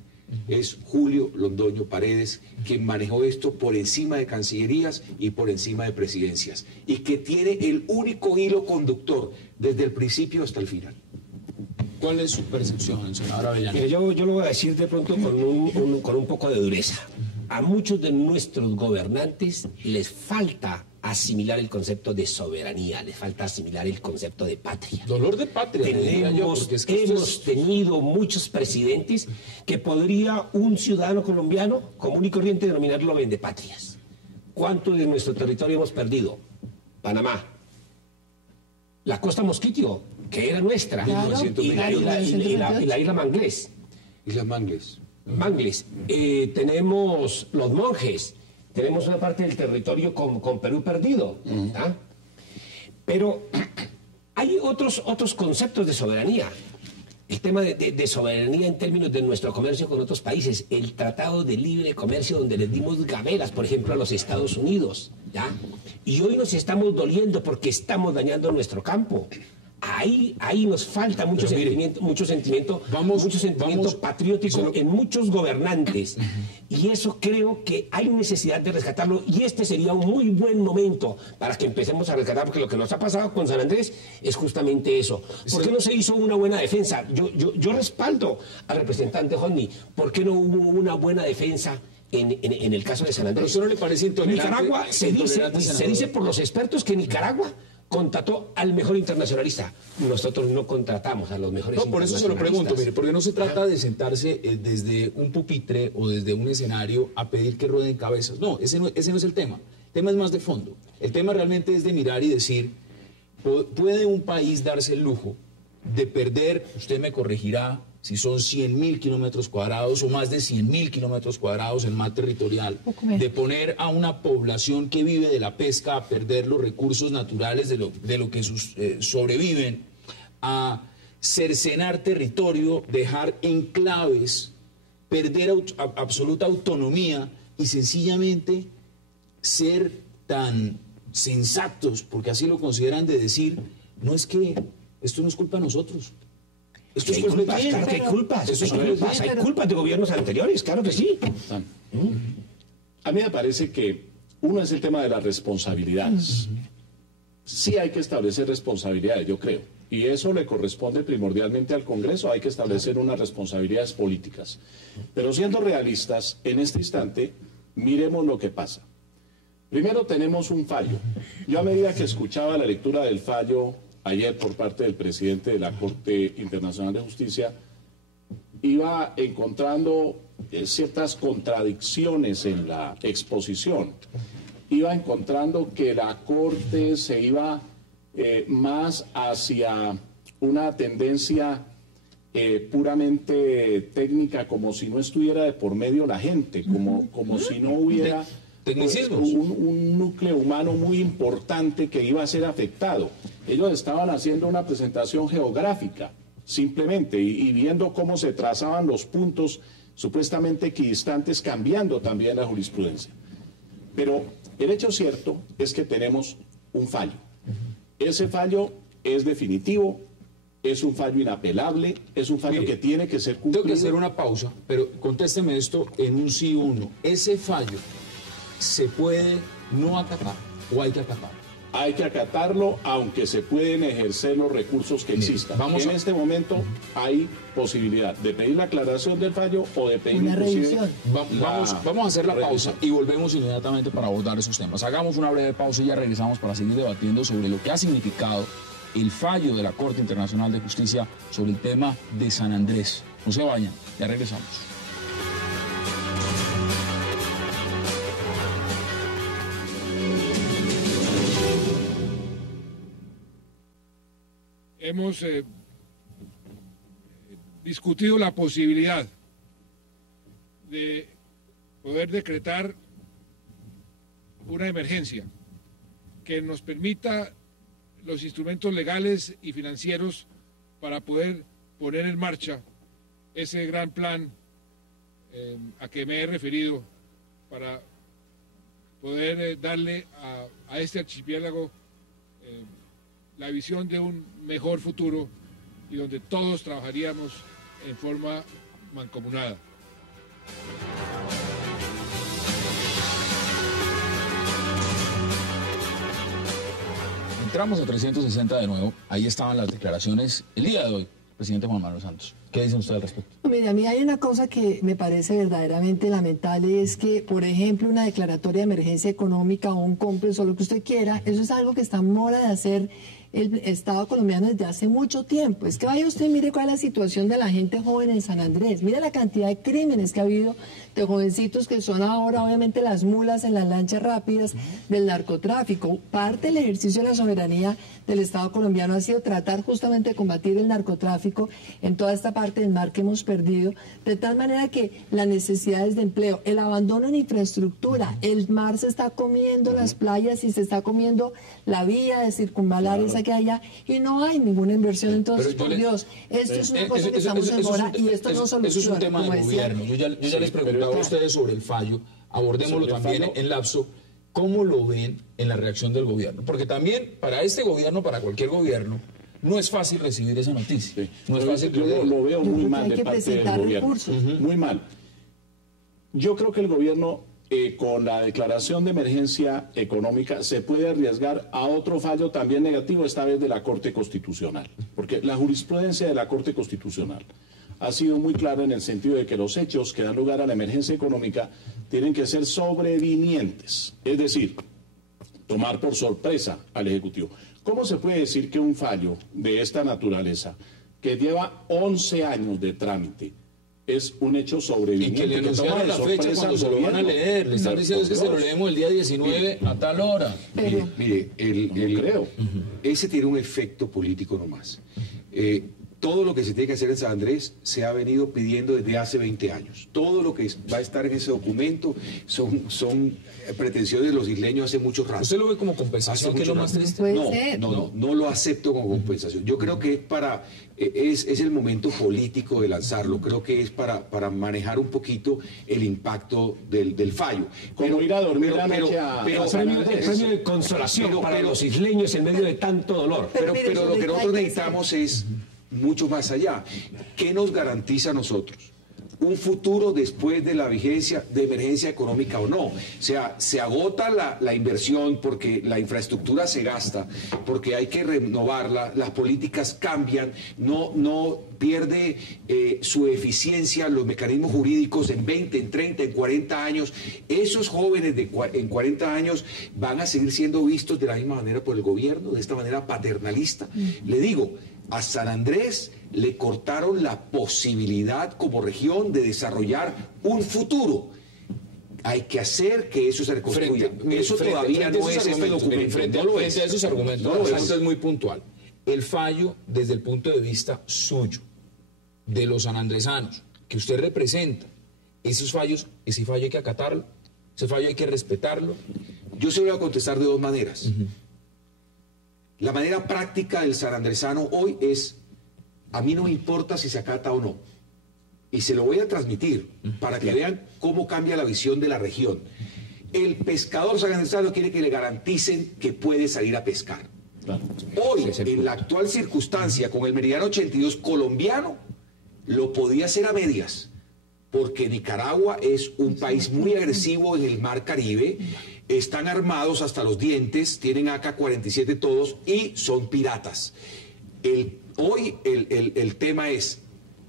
es Julio Londoño Paredes quien manejó esto por encima de cancillerías y por encima de presidencias, y que tiene el único hilo conductor desde el principio hasta el final. ¿Cuál es su percepción, senador Avellaneda? Yo lo voy a decir de pronto con un poco de dureza. A muchos de nuestros gobernantes les falta asimilar el concepto de soberanía, les falta asimilar el concepto de patria. Dolor de patria. Hemos tenido muchos presidentes que podría un ciudadano colombiano común y corriente denominarlo vendepatrias. ¿Cuánto de nuestro territorio hemos perdido? Panamá, la costa Mosquitio, que era nuestra, claro, y la isla Manglés. Isla Mangles. Tenemos los Monjes, tenemos una parte del territorio con Perú perdido. Pero hay otros conceptos de soberanía. El tema de soberanía en términos de nuestro comercio con otros países, el Tratado de Libre Comercio donde les dimos gabelas, por ejemplo, a los Estados Unidos, ¿ya? Y hoy nos estamos doliendo porque estamos dañando nuestro campo. Ahí nos falta mucho sentimiento patriótico en muchos gobernantes. Y eso creo que hay necesidad de rescatarlo, y este sería un muy buen momento para que empecemos a rescatar, porque lo que nos ha pasado con San Andrés es justamente eso. ¿Por qué no se hizo una buena defensa? Yo respaldo al representante Hodney. ¿Por qué no hubo una buena defensa en el caso de San Andrés? ¿Pero eso no le parece intolerante? Nicaragua, se dice por los expertos que Nicaragua contrató al mejor internacionalista. Nosotros no contratamos a los mejores internacionalistas. Por eso se lo pregunto, mire, porque no se trata de sentarse desde un pupitre o desde un escenario a pedir que rueden cabezas. No, ese no es el tema. El tema es más de fondo. El tema realmente es de mirar y decir, ¿puede un país darse el lujo de perder, usted me corregirá, si son 100.000 kilómetros cuadrados o más de 100.000 kilómetros cuadrados en mar territorial, de poner a una población que vive de la pesca a perder los recursos naturales de lo que sobreviven, a cercenar territorio, dejar enclaves, perder absoluta autonomía y sencillamente ser tan sensatos, porque así lo consideran, de decir, no es que esto no es culpa de nosotros? Esto es culpa. Claro que hay culpas. Hay culpas de gobiernos anteriores, claro que sí. A mí me parece que uno es el tema de las responsabilidades. Sí hay que establecer responsabilidades, yo creo. Y eso le corresponde primordialmente al Congreso. Hay que establecer unas responsabilidades políticas. Pero siendo realistas, en este instante, miremos lo que pasa. Primero tenemos un fallo. Yo a medida que escuchaba la lectura del fallo ayer por parte del presidente de la Corte Internacional de Justicia, iba encontrando ciertas contradicciones en la exposición. Iba encontrando que la Corte se iba más hacia una tendencia puramente técnica, como si no estuviera de por medio la gente, como si no hubiera un núcleo humano muy importante que iba a ser afectado. Ellos estaban haciendo una presentación geográfica, simplemente, y viendo cómo se trazaban los puntos supuestamente equidistantes, cambiando también la jurisprudencia. Pero el hecho cierto es que tenemos un fallo. Ese fallo es definitivo, es un fallo inapelable, es un fallo que tiene que ser cumplido. Tengo que hacer una pausa, pero contésteme esto en un sí o un no. ¿Ese fallo se puede no acatar o hay que acatar? Hay que acatarlo, aunque se pueden ejercer los recursos que existan. En este momento hay posibilidad de pedir la aclaración del fallo o de pedir una revisión. Vamos a hacer la pausa y volvemos inmediatamente para abordar esos temas. Hagamos una breve pausa y ya regresamos para seguir debatiendo sobre lo que ha significado el fallo de la Corte Internacional de Justicia sobre el tema de San Andrés. No se vayan, ya regresamos. Hemos discutido la posibilidad de poder decretar una emergencia que nos permita los instrumentos legales y financieros para poder poner en marcha ese gran plan a que me he referido, para poder darle a este archipiélago la visión de un mejor futuro y donde todos trabajaríamos en forma mancomunada. Entramos a 360 de nuevo, ahí estaban las declaraciones el día de hoy, presidente Juan Manuel Santos. ¿Qué dicen ustedes al respecto? Mira, a mí hay una cosa que me parece verdaderamente lamentable, es que, por ejemplo, una declaratoria de emergencia económica o un cómplice o lo que usted quiera, eso es algo que está en mora de hacer el Estado colombiano desde hace mucho tiempo. Es que vaya usted, mire cuál es la situación de la gente joven en San Andrés, mire la cantidad de crímenes que ha habido de jovencitos que son ahora obviamente las mulas en las lanchas rápidas del narcotráfico. Parte del ejercicio de la soberanía del Estado colombiano ha sido tratar justamente de combatir el narcotráfico en toda esta parte del mar que hemos perdido, de tal manera que las necesidades de empleo, el abandono en infraestructura, el mar se está comiendo las playas y se está comiendo la vía de circunvalar esa que hay allá y no hay ninguna inversión. Entonces, por Dios, esto es una cosa que estamos en mora y esto no soluciona. Eso es un tema de gobierno. Yo ya les preguntaba a ustedes sobre el fallo, abordémoslo también en lapso. ¿Cómo lo ven en la reacción del gobierno? Porque también para este gobierno, para cualquier gobierno, no es fácil recibir esa noticia. Sí. No es fácil. Yo lo veo muy mal de parte del gobierno. Muy mal. Yo creo que el gobierno, con la declaración de emergencia económica, se puede arriesgar a otro fallo también negativo, esta vez de la Corte Constitucional. Porque la jurisprudencia de la Corte Constitucional ha sido muy clara en el sentido de que los hechos que dan lugar a la emergencia económica tienen que ser sobrevinientes, es decir, tomar por sorpresa al Ejecutivo. ¿Cómo se puede decir que un fallo de esta naturaleza, que lleva 11 años de trámite, es un hecho sobreviniente? Y que le anunciaron la fecha cuando se lo van a leer. Le están diciendo que se lo leemos el día 19 a tal hora. Mire, creo. Ese tiene un efecto político nomás. Todo lo que se tiene que hacer en San Andrés se ha venido pidiendo desde hace 20 años. Todo lo que va a estar en ese documento son pretensiones de los isleños hace mucho rato. ¿Usted lo ve como compensación, que es lo más triste? No lo acepto como compensación. Yo creo que es el momento político de lanzarlo. Creo que es para manejar un poquito el impacto del fallo. Como ir a dormir la noche el premio de consolación para los isleños en medio de tanto dolor. Pero lo que nosotros necesitamos es mucho más allá. ¿Qué nos garantiza a nosotros? Un futuro después de la vigencia de emergencia económica o no. O sea, se agota la inversión porque la infraestructura se gasta, porque hay que renovarla, las políticas cambian, no pierde su eficiencia, los mecanismos jurídicos en 20, en 30, en 40 años. Esos jóvenes en 40 años van a seguir siendo vistos de la misma manera por el gobierno, de esta manera paternalista. Le digo, a San Andrés le cortaron la posibilidad como región de desarrollar un futuro. Hay que hacer que eso se reconstruya. Eso todavía no es este documento. Frente a esos argumentos, la pregunta es muy puntual. El fallo, desde el punto de vista suyo, de los sanandresanos, que usted representa, ese fallo hay que acatarlo, ese fallo hay que respetarlo. Yo se lo voy a contestar de dos maneras. La manera práctica del sanandresano hoy es: a mí no me importa si se acata o no. Y se lo voy a transmitir para que vean cómo cambia la visión de la región. El pescador sanandresano quiere que le garanticen que puede salir a pescar. Hoy, en la actual circunstancia, con el meridiano 82 colombiano, lo podía hacer a medias, porque Nicaragua es un país muy agresivo en el mar Caribe. Están armados hasta los dientes, tienen AK-47 todos y son piratas. Hoy el tema es: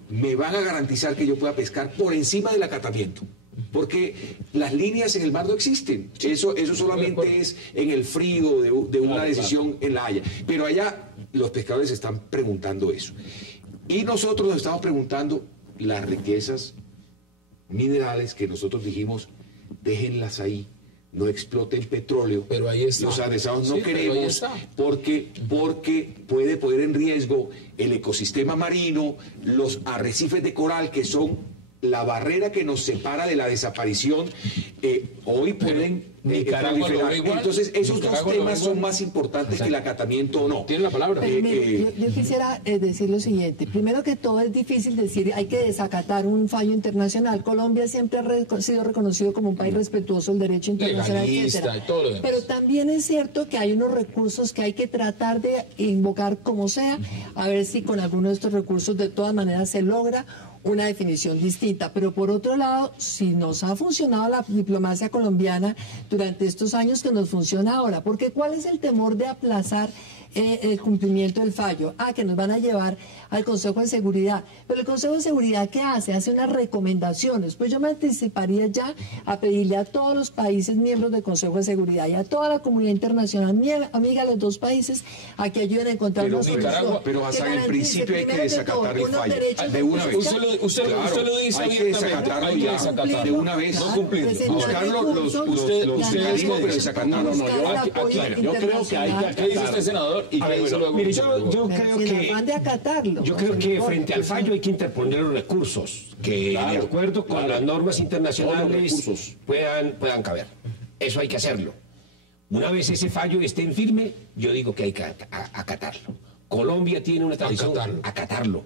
me van a garantizar que yo pueda pescar por encima del acatamiento, porque las líneas en el mar no existen. Eso solamente es en el frío de una decisión en La Haya. Pero allá los pescadores están preguntando eso. Y nosotros nos estamos preguntando las riquezas minerales que nosotros dijimos, déjenlas ahí, no exploten petróleo. Pero ahí está. Los adresados no Sí, queremos porque puede poner en riesgo el ecosistema marino, los arrecifes de coral que son la barrera que nos separa de la desaparición. Hoy pueden Nicaragua lo ve igual. Entonces esos dos Nicaragua lo ve temas igual. son más importantes que el acatamiento o no. Tiene la palabra. Pero mire, yo quisiera decir lo siguiente. Primero que todo, es difícil decir hay que desacatar un fallo internacional. Colombia siempre ha sido reconocido como un país respetuoso del derecho internacional, Legalista etcétera. y todo lo demás. Pero también es cierto que hay unos recursos que hay que tratar de invocar como sea, a ver si con alguno de estos recursos de todas maneras se logra una definición distinta. Pero por otro lado, si nos ha funcionado la diplomacia colombiana durante estos años, que nos funciona ahora, porque ¿cuál es el temor de aplazar el cumplimiento del fallo? Que nos van a llevar al Consejo de Seguridad. Pero el Consejo de Seguridad, ¿qué hace? Hace unas recomendaciones. Pues yo me anticiparía ya a pedirle a todos los países miembros del Consejo de Seguridad y a toda la comunidad internacional, amiga de los dos países, a que ayuden a encontrar una solución. Pero hasta en principio hay que desacatar el fallo. De una vez. Usted lo dice hay que abiertamente. desacatarlo Hay que ya, desacatarlo. de una vez. No cumplirlo. Buscar los mecanismos, pero desacatarlo. Yo creo que hay que ¿Qué dice usted, senador? ¿Y qué dice luego? Mire, yo creo que... de acatarlo. Yo creo que frente al fallo hay que interponer los recursos que, de acuerdo con las normas internacionales, puedan caber. Eso hay que hacerlo. Una vez ese fallo esté en firme, yo digo que hay que acatarlo. Colombia tiene una tradición acatarlo.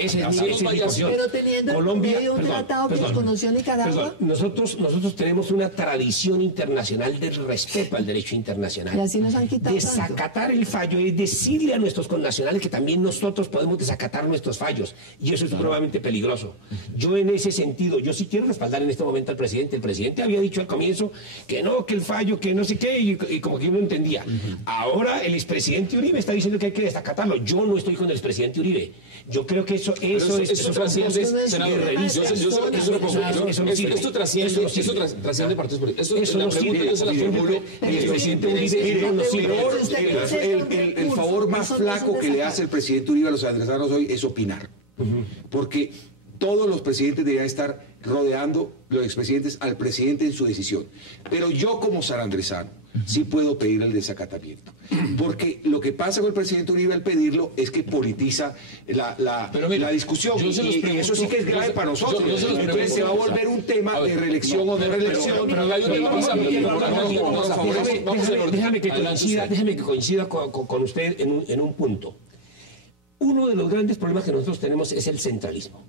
Esa es mi posición. Pero teniendo Colombia, un tratado que desconoció Nicaragua. Nosotros tenemos una tradición internacional de respeto al derecho internacional. Y así nos han quitado Desacatar el fallo es decirle a nuestros connacionales que también nosotros podemos desacatar nuestros fallos. Y eso es probablemente peligroso. Yo en ese sentido, yo sí quiero respaldar en este momento al presidente. El presidente había dicho al comienzo que no, que el fallo, que no sé qué, y como que yo no entendía. Ahora el expresidente Uribe está diciendo que hay que desacatarlo. Yo no estoy con el expresidente Uribe. Yo creo que eso trasciende, senador. Esto trasciende partidos políticos. Esto la pregunta yo se la formulo. El expresidente Uribe no sirve. El favor más flaco que le hace el presidente Uribe a los adversarios hoy es opinar. Porque todos los presidentes deberían estar rodeando, los expresidentes, al presidente en su decisión. Pero yo como sanandresano sí puedo pedir el desacatamiento. Porque lo que pasa con el presidente Uribe al pedirlo es que politiza la discusión. Y eso sí que es grave para nosotros. Entonces se va a volver un tema de reelección o no reelección. Déjame que coincida con usted en un punto. Uno de los grandes problemas que nosotros tenemos es el centralismo.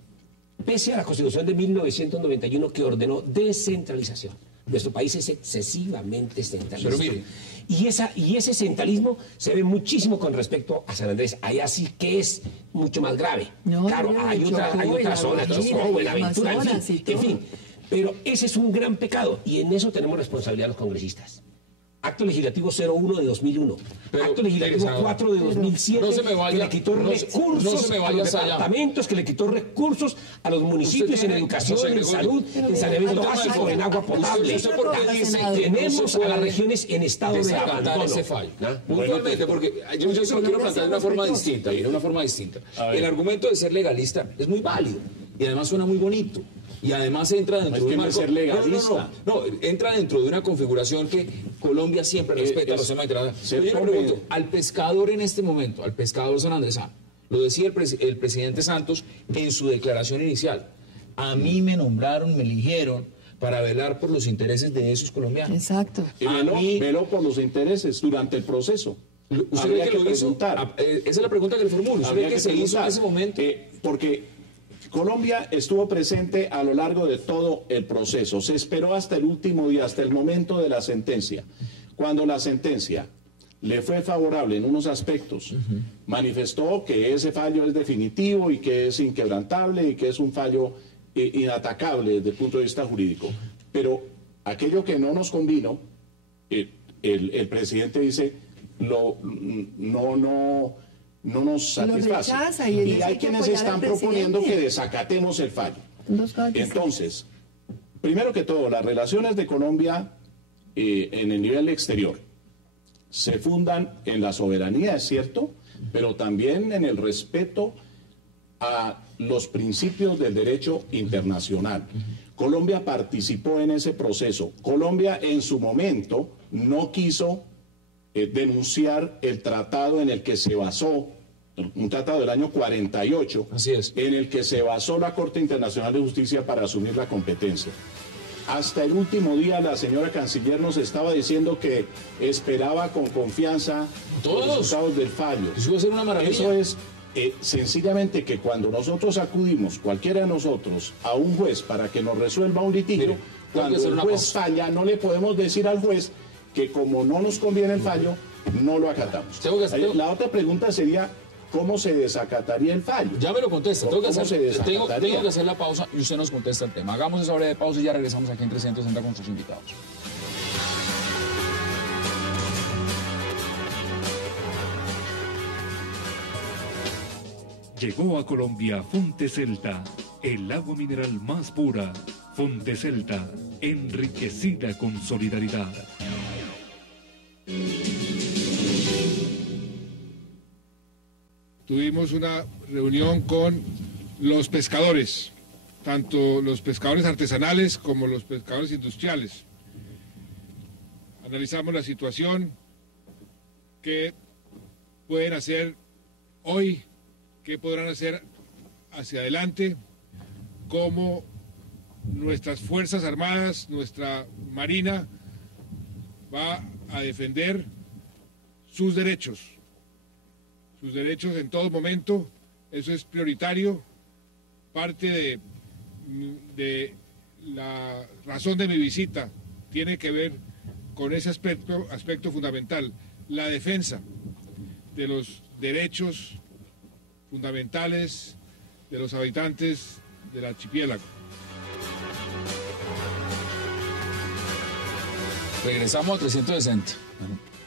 Pese a la Constitución de 1991 que ordenó descentralización, nuestro país es excesivamente centralista. Pero mire, y ese centralismo se ve muchísimo con respecto a San Andrés. Allá sí que es mucho más grave. Claro, hay otras zonas, Chocó, Buenaventura, en fin. Pero ese es un gran pecado y en eso tenemos responsabilidad los congresistas. Acto Legislativo 01 de 2001. Acto Legislativo 4 de 2007, que le quitó recursos a los departamentos, que le quitó recursos a los municipios en educación, en salud, en saneamiento básico, en agua potable. Tenemos a las regiones en estado de abandono. Ese fallo. Puntualmente, porque yo se lo quiero plantear de una forma distinta. El argumento de ser legalista es muy válido y además suena muy bonito. Y además entra dentro de un marco... No, entra dentro de una configuración que Colombia siempre respeta los temas internacionales. Yo le pregunto, al pescador en este momento, al pescador sanandresano, lo decía el presidente Santos en su declaración inicial, a mí me nombraron, me eligieron para velar por los intereses de esos colombianos. Exacto. Veló por los intereses durante el proceso. ¿Usted cree que lo hizo? Esa es la pregunta que le formulo. ¿Usted cree que se hizo en ese momento? Porque Colombia estuvo presente a lo largo de todo el proceso. Se esperó hasta el último día, hasta el momento de la sentencia. Cuando la sentencia le fue favorable en unos aspectos, manifestó que ese fallo es definitivo y que es inquebrantable y que es un fallo inatacable desde el punto de vista jurídico. Pero aquello que no nos convino, el presidente dice, no nos satisface. Y hay quienes están proponiendo que desacatemos el fallo. Entonces, primero que todo, las relaciones de Colombia en el nivel exterior se fundan en la soberanía, es cierto, pero también en el respeto a los principios del derecho internacional. Colombia participó en ese proceso. Colombia en su momento no quiso denunciar el tratado en el que se basó, un tratado del año 48, Así es, en el que se basó la Corte Internacional de Justicia para asumir la competencia. Hasta el último día la señora canciller nos estaba diciendo que esperaba con confianza los resultados del fallo. Eso va a ser una maravilla. Eso es sencillamente que cuando nosotros acudimos, cualquiera de nosotros, a un juez para que nos resuelva un litigio, Mire, cuando el juez falla, no le podemos decir al juez que como no nos conviene el fallo, no lo acatamos. La otra pregunta sería, ¿cómo se desacataría el fallo? Ya me lo contesta. Tengo que ¿Cómo hacer la pausa y usted nos contesta el tema. Hagamos esa breve pausa y ya regresamos aquí en 360 con sus invitados. Llegó a Colombia Fonte Celta, el agua mineral más pura. Fonte Celta, enriquecida con solidaridad. Tuvimos una reunión con los pescadores, tanto los pescadores artesanales como los pescadores industriales. Analizamos la situación, qué pueden hacer hoy, qué podrán hacer hacia adelante, cómo nuestras Fuerzas Armadas, nuestra Marina va a defender sus derechos en todo momento. Eso es prioritario. Parte de la razón de mi visita tiene que ver con ese aspecto fundamental, la defensa de los derechos fundamentales de los habitantes del archipiélago. Regresamos a 360.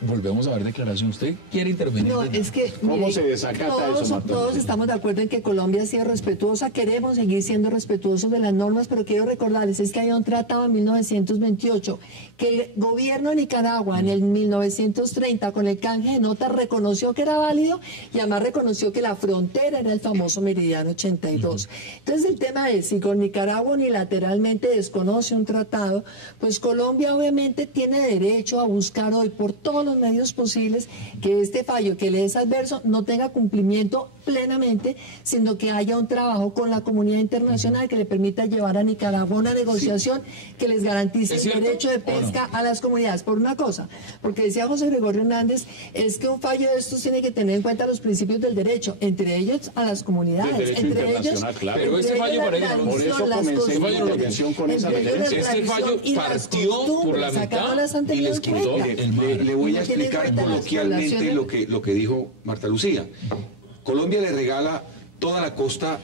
Volvemos a ver declaración. ¿Usted quiere intervenir? No, es que ¿Cómo se desacata eso, Marta? Todos estamos de acuerdo en que Colombia ha sido respetuosa, queremos seguir siendo respetuosos de las normas, pero quiero recordarles, es que había un tratado en 1928 que el gobierno de Nicaragua en el 1930 con el canje de notas reconoció que era válido y además reconoció que la frontera era el famoso Meridiano 82. Entonces el tema es, si con Nicaragua unilateralmente desconoce un tratado, pues Colombia obviamente tiene derecho a buscar hoy por todos los medios posibles que este fallo que le es adverso no tenga cumplimiento plenamente, sino que haya un trabajo con la comunidad internacional que le permita llevar a Nicaragua una negociación que les garantice el derecho de pesca a las comunidades. Por una cosa, porque decía José Gregorio Hernández, es que un fallo de estos tiene que tener en cuenta los principios del derecho, entre ellos a las comunidades, entre ellos, claro. Pero este fallo, por eso comencé la intervención con esa referencia. Este fallo partió por la mitad y les quitó el mar. Le voy a explicar coloquialmente lo que dijo Marta Lucía. Colombia le regala toda la costa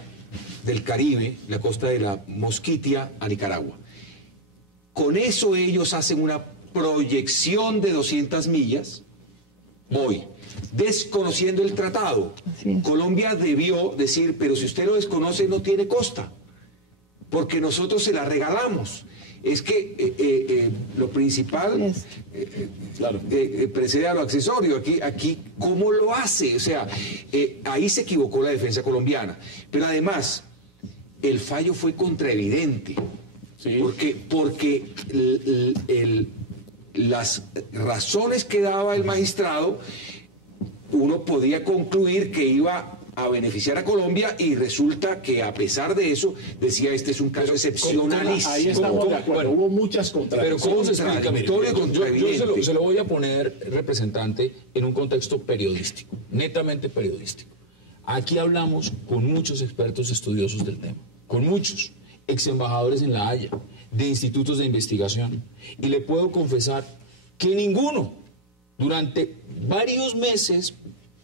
del Caribe, la costa de la Mosquitia, a Nicaragua. Con eso ellos hacen una proyección de 200 millas hoy, desconociendo el tratado. Colombia debió decir, pero si usted lo desconoce no tiene costa, porque nosotros se la regalamos. Es que lo principal precede a lo accesorio. Aquí ¿cómo lo hace? O sea, ahí se equivocó la defensa colombiana. Pero además, el fallo fue contraevidente. Sí. Porque las razones que daba el magistrado, uno podía concluir que iba a beneficiar a Colombia y resulta que a pesar de eso decía este es un caso excepcionalísimo. Ahí estamos de acuerdo, hubo muchas contradicciones. Pero ¿cómo se explica? Yo se lo voy a poner, representante, en un contexto periodístico, netamente periodístico. Aquí hablamos con muchos expertos estudiosos del tema, con muchos ex embajadores en La Haya, de institutos de investigación, y le puedo confesar que ninguno, durante varios meses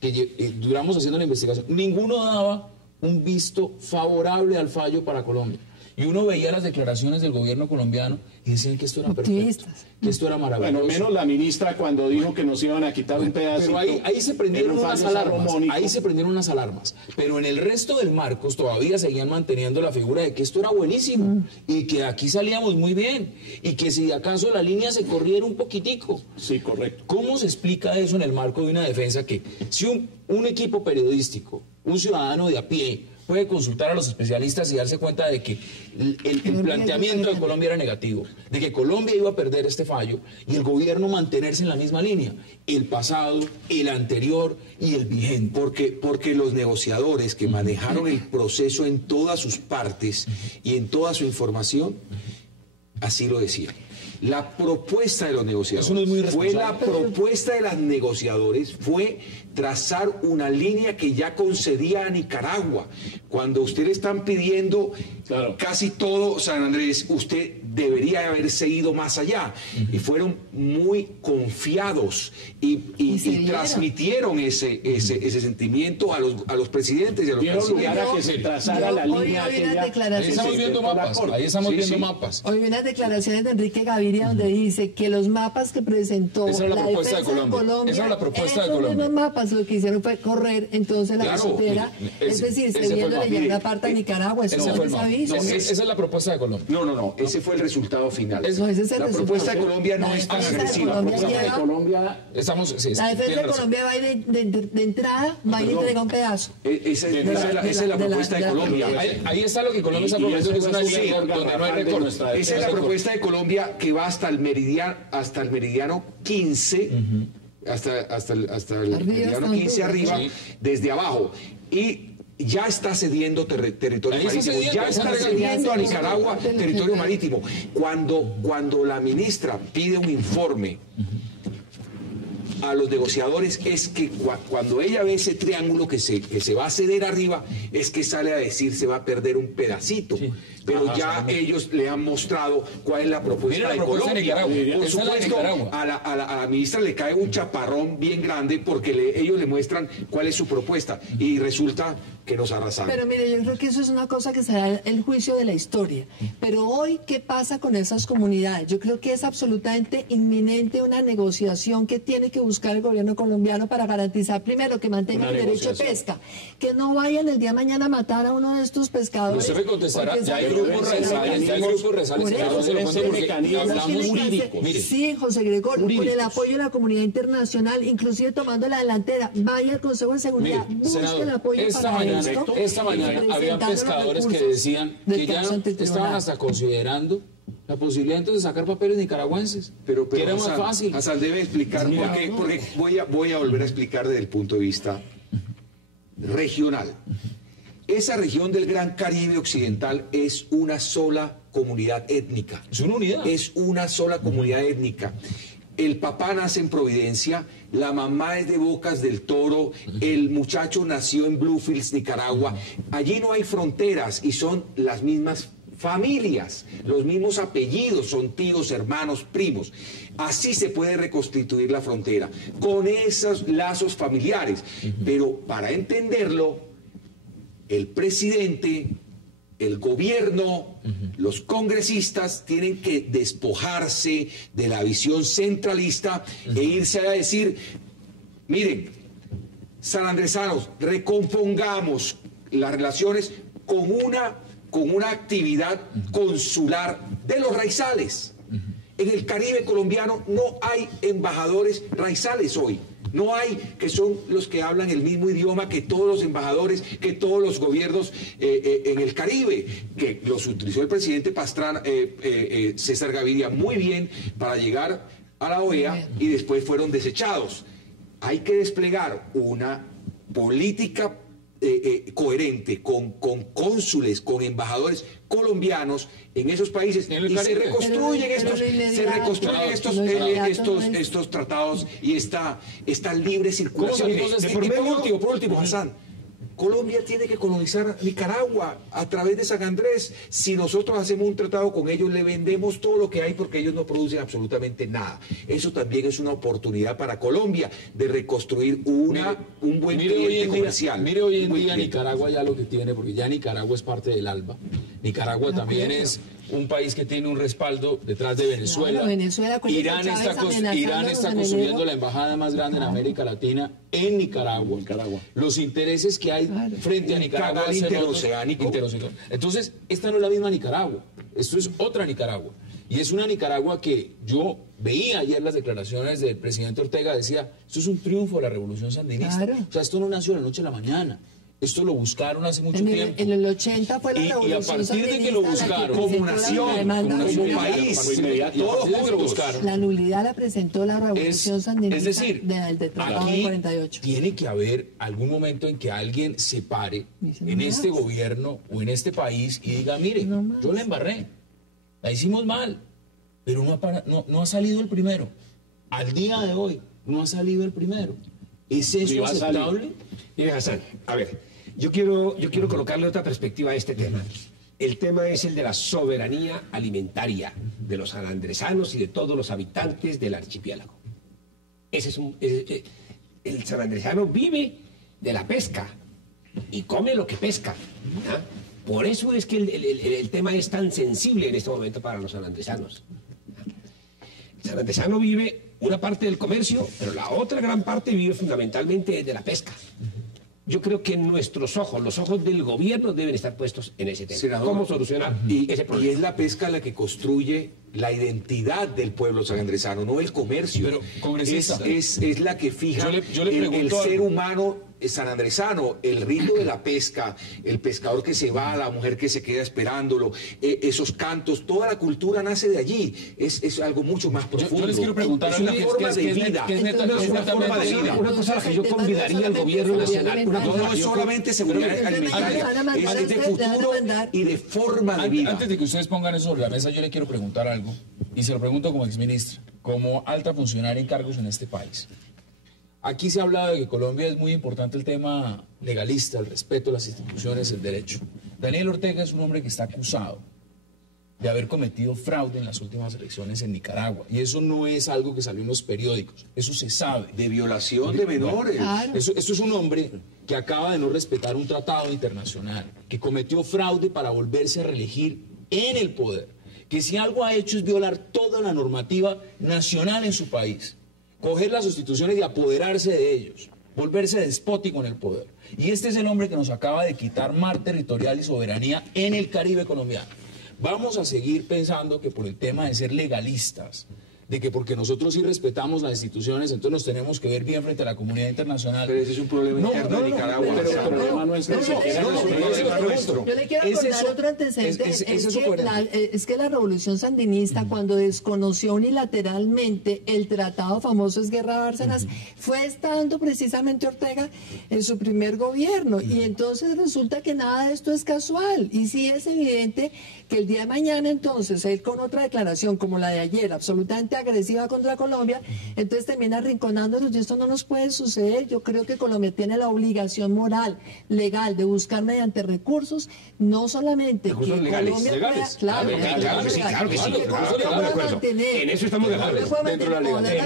que duramos haciendo la investigación, ninguno daba un visto favorable al fallo para Colombia. y uno veía las declaraciones del gobierno colombiano y decían que esto era perfecto, que esto era maravilloso. Bueno, menos la ministra cuando dijo que nos iban a quitar un pedacito. Pero ahí se prendieron unas alarmas, pero en el resto del Marcos todavía seguían manteniendo la figura de que esto era buenísimo y que aquí salíamos muy bien y que si acaso la línea se corriera un poquitico. Sí, correcto. ¿Cómo se explica eso en el marco de una defensa que si un equipo periodístico, un ciudadano de a pie, puede consultar a los especialistas y darse cuenta de que el planteamiento de Colombia era negativo, de que Colombia iba a perder este fallo y el gobierno mantenerse en la misma línea, el pasado, el anterior y el vigente? Porque los negociadores que manejaron el proceso en todas sus partes y en toda su información, así lo decían. La propuesta de los negociadores fue trazar una línea que ya concedía a Nicaragua. Cuando ustedes están pidiendo casi todo, San Andrés, usted debería haberse ido más allá. Y fueron muy confiados y transmitieron ese sentimiento a los presidentes y a los cancilleres. Que se trazara la línea. Ahí estamos viendo mapas. Hoy vi unas declaraciones de Enrique Gaviria donde dice que los mapas que presentó esa era la propuesta de Colombia, esa era la propuesta de Colombia. Colombia. Esos mapas lo que hicieron fue correr entonces la frontera, es decir, cediéndole ya una parte a Nicaragua. Esa es la propuesta de Colombia. No, ese fue el resultado final. La propuesta de Colombia no es tan agresiva. La defensa de Colombia va a ir de entrada, va a ir y entrega un pedazo. Esa es la propuesta de Colombia. Ahí está lo que Colombia está prometiendo, que es una línea donde no hay récord. Esa es la propuesta de Colombia que va hasta el meridiano 15, hasta el meridiano 15 arriba, desde abajo. Y ya está cediendo territorio marítimo, ya está cediendo a Nicaragua territorio marítimo. Cuando la ministra pide un informe a los negociadores, es que cuando ella ve ese triángulo que se va a ceder arriba, es que sale a decir se va a perder un pedacito. Pero ellos le han mostrado cuál es la propuesta de Colombia. Por supuesto, a la ministra le cae un chaparrón bien grande porque ellos le muestran cuál es su propuesta y resulta que nos arrasaron. Pero mire, yo creo que eso es una cosa que será el juicio de la historia. Pero hoy, ¿qué pasa con esas comunidades? Yo creo que es absolutamente inminente una negociación que tiene que buscar el gobierno colombiano para garantizar, primero, que mantenga el derecho de pesca, que no vayan el día de mañana a matar a uno de estos pescadores. Usted me contestará, ya hay grupos resales, Sí, José Gregorio, con el apoyo de la comunidad internacional, inclusive tomando la delantera, vaya al Consejo de Seguridad, busque el apoyo para esto. Esta mañana había pescadores que decían que ya estaban hasta considerando la posibilidad entonces de sacar papeles nicaragüenses, pero que era más fácil. Hassan debe explicar porque voy a volver a explicar desde el punto de vista regional. Esa región del Gran Caribe Occidental es una sola comunidad étnica. Es una unidad. Es una sola comunidad étnica. El papá nace en Providencia, la mamá es de Bocas del Toro, el muchacho nació en Bluefields, Nicaragua. Allí no hay fronteras y son las mismas familias, los mismos apellidos, son tíos, hermanos, primos. Así se puede reconstituir la frontera, con esos lazos familiares. Pero para entenderlo, el presidente, el gobierno, los congresistas tienen que despojarse de la visión centralista e irse a decir, miren, sanandresanos, recompongamos las relaciones con una actividad consular de los raizales. En el Caribe colombiano no hay embajadores raizales hoy. No hay, que son los que hablan el mismo idioma que todos los embajadores, que todos los gobiernos en el Caribe, que los utilizó el presidente Pastrana, César Gaviria muy bien para llegar a la OEA y después fueron desechados. Hay que desplegar una política coherente con cónsules, con embajadores colombianos en esos países y se reconstruyen estos tratados y esta libre circulación. Y por último, Hassan, Colombia tiene que colonizar Nicaragua a través de San Andrés. Si nosotros hacemos un tratado con ellos, le vendemos todo lo que hay porque ellos no producen absolutamente nada. Eso también es una oportunidad para Colombia de reconstruir un buen cliente comercial. Mire hoy en día Nicaragua ya lo que tiene, porque ya Nicaragua es parte del ALBA. Nicaragua también es un país que tiene un respaldo detrás de Venezuela. Claro, Venezuela, Irán está construyendo la embajada más grande en América Latina en Nicaragua. Los intereses que hay frente a Nicaragua Canal interoceánico. Entonces, esta no es la misma Nicaragua, esto es otra Nicaragua. Y es una Nicaragua que yo veía ayer las declaraciones del presidente Ortega, decía, esto es un triunfo de la revolución sandinista. Claro. O sea, esto no nació de la noche a la mañana. Esto lo buscaron hace mucho tiempo. En el 80 fue la revolución y a partir de que lo buscaron, como nación, como país, todos lo buscaron. La nulidad la presentó la revolución sandinista. Es decir, del Tratado de 48. Tiene que haber algún momento en que alguien se pare en este gobierno o en este país y diga, mire, yo la embarré, la hicimos mal, pero no ha salido el primero. Al día de hoy no ha salido el primero. ¿Es eso aceptable? Mire, Hassan, a ver, yo quiero colocarle otra perspectiva a este tema. El tema es el de la soberanía alimentaria de los sanandresanos y de todos los habitantes del archipiélago. El sanandresano vive de la pesca y come lo que pesca. ¿Ah? Por eso es que el tema es tan sensible en este momento para los sanandresanos. El sanandresano vive una parte del comercio, pero la otra gran parte vive fundamentalmente de la pesca. Yo creo que nuestros ojos, los ojos del gobierno, deben estar puestos en ese tema. Senador, ¿cómo solucionar ese problema? Y es la pesca la que construye la identidad del pueblo sanandresano, no el comercio. Pero, congresista, es la que fija yo le el ser humano sanandresano, el rito de la pesca, el pescador que se va, la mujer que se queda esperándolo, esos cantos, toda la cultura nace de allí. Es algo mucho más profundo. Yo les quiero preguntar es una forma de vida. Una cosa a la que yo convidaría al gobierno nacional. No es solamente seguridad alimentaria, es de futuro y de forma de vida. Antes de que ustedes pongan eso sobre la mesa, yo le quiero preguntar algo, y se lo pregunto como exministra, como alta funcionaria en cargos en este país. Aquí se ha hablado de que Colombia es muy importante el tema legalista, el respeto a las instituciones, el derecho. Daniel Ortega es un hombre que está acusado de haber cometido fraude en las últimas elecciones en Nicaragua. Y eso no es algo que salió en los periódicos, eso se sabe. De violación de menores. Claro. Esto es un hombre que acaba de no respetar un tratado internacional, que cometió fraude para volverse a reelegir en el poder, que si algo ha hecho es violar toda la normativa nacional en su país, coger las instituciones y apoderarse de ellos, volverse despótico en el poder. Y este es el hombre que nos acaba de quitar mar territorial y soberanía en el Caribe colombiano. Vamos a seguir pensando que por el tema de ser legalistas, de que porque nosotros sí respetamos las instituciones, entonces nos tenemos que ver bien frente a la comunidad internacional. Pero ese es un problema interno de Nicaragua. Pero el problema no es ese. Yo le quiero acordar otro antecedente. Es que la revolución sandinista, cuando desconoció unilateralmente el tratado famoso es Guerra de Bárcenas, fue estando precisamente Ortega en su primer gobierno. Y entonces resulta que nada de esto es casual. Y sí es evidente que el día de mañana, entonces, él con otra declaración como la de ayer, absolutamente agresiva contra Colombia, entonces termina arrinconándonos, y esto no nos puede suceder. Yo creo que Colombia tiene la obligación moral, legal, de buscar mediante recursos, no solamente que Colombia pueda, claro que sí, en eso estamos de acuerdo. En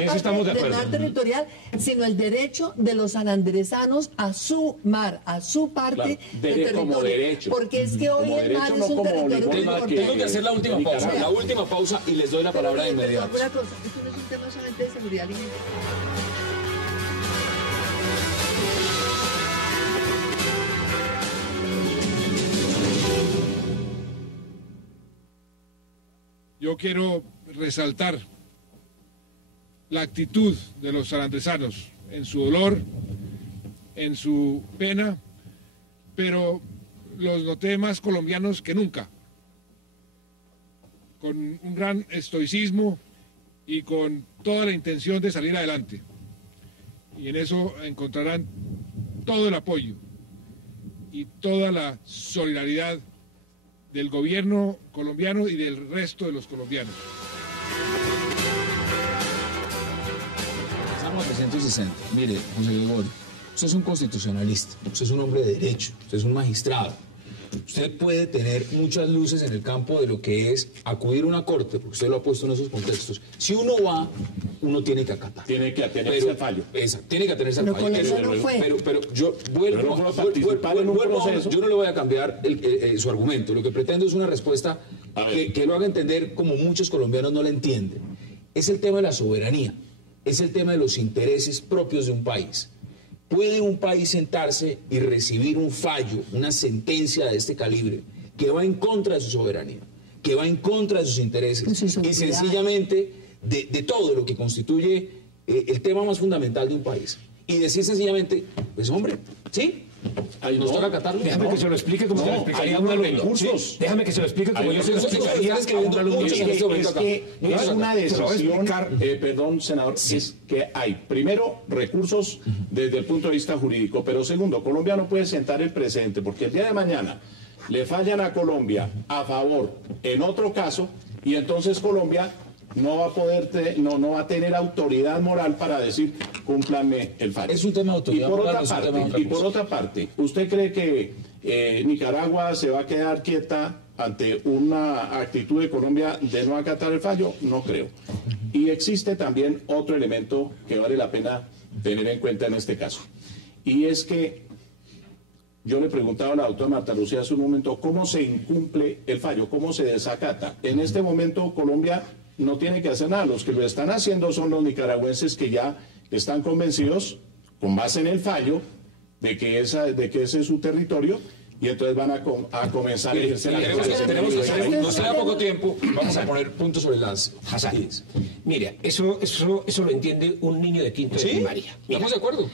eso estamos de acuerdo. Mar territorial, sino el derecho de los sanandresanos a su mar, a su parte del territorio. Porque es que hoy el mar es un territorio muy importante. Tengo que hacer la última pausa y les doy la palabra de inmediato. Una cosa, esto no es un tema solamente de seguridad alimentaria. Yo quiero resaltar la actitud de los sanandresanos en su dolor, en su pena, pero los noté más colombianos que nunca, con un gran estoicismo y con toda la intención de salir adelante. Y en eso encontrarán todo el apoyo y toda la solidaridad del gobierno colombiano y del resto de los colombianos. Estamos a 360. Mire, José Gregorio, usted es un constitucionalista, usted es un hombre de derecho, usted es un magistrado. usted puede tener muchas luces en el campo de lo que es acudir a una corte, porque usted lo ha puesto en esos contextos. Si uno va, uno tiene que acatar. Tiene que atenerse al fallo. Tiene que atenerse al fallo. Pero yo vuelvo a participar en un proceso. Yo no le voy a cambiar su argumento. Lo que pretendo es una respuesta que lo haga entender como muchos colombianos no la entienden. Es el tema de la soberanía. Es el tema de los intereses propios de un país. ¿Puede un país sentarse y recibir un fallo, una sentencia de este calibre, que va en contra de su soberanía, que va en contra de sus intereses, y sencillamente de todo lo que constituye el tema más fundamental de un país? Y decir sencillamente, pues hombre, ¿sí? ¿Nos toca acatarlo? Déjame que se lo explique como se lo explicaría a un alumno. ¿Sí? Déjame que se lo explique como yo se lo explicaría a un alumno. Es una decisión, perdón, senador, es que hay, primero, recursos desde el punto de vista jurídico, pero segundo, Colombia no puede sentar el precedente, porque el día de mañana le fallan a Colombia a favor en otro caso, y entonces Colombia no va a poder, no va a tener autoridad moral para decir, cúmplanme el fallo. Es un tema de autoridad moral. Y por otra parte, ¿usted cree que Nicaragua se va a quedar quieta ante una actitud de Colombia de no acatar el fallo? No creo. Y existe también otro elemento que vale la pena tener en cuenta en este caso. Y es que yo le preguntaba a la doctora Marta Lucía hace un momento cómo se incumple el fallo, cómo se desacata. En este momento Colombia no tiene que hacer nada. Los que lo están haciendo son los nicaragüenses que ya están convencidos, con base en el fallo, de que ese es su territorio, y entonces van a comenzar a ejercer la justicia. Nos queda poco tiempo, vamos a poner puntos sobre las... Hassan, mire, eso lo entiende un niño de quinto de primaria. Mira, ¿estamos de acuerdo?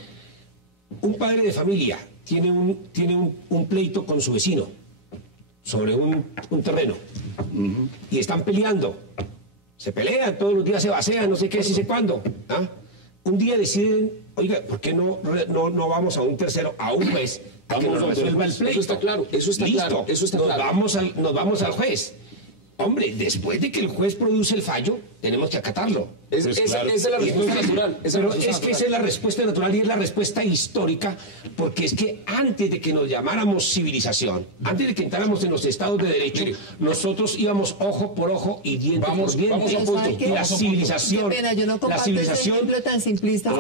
Un padre de familia tiene un pleito con su vecino sobre un terreno, y están peleando. Se pelean, todos los días se vacían, no sé qué, si sé cuándo. ¿Ah? Un día deciden, oiga, ¿por qué no vamos a un tercero, a un juez, a que nos resuelva el pleito? Eso está claro, eso está claro. Nos vamos al juez. Hombre, después de que el juez produce el fallo, tenemos que acatarlo. Esa es la respuesta natural. Pero es que esa es la respuesta natural y es la respuesta histórica, porque es que antes de que nos llamáramos civilización, antes de que entráramos en los estados de derecho, nosotros íbamos ojo por ojo y diente por diente. Y la civilización... Qué pena, yo no comparto ese ejemplo tan simplista.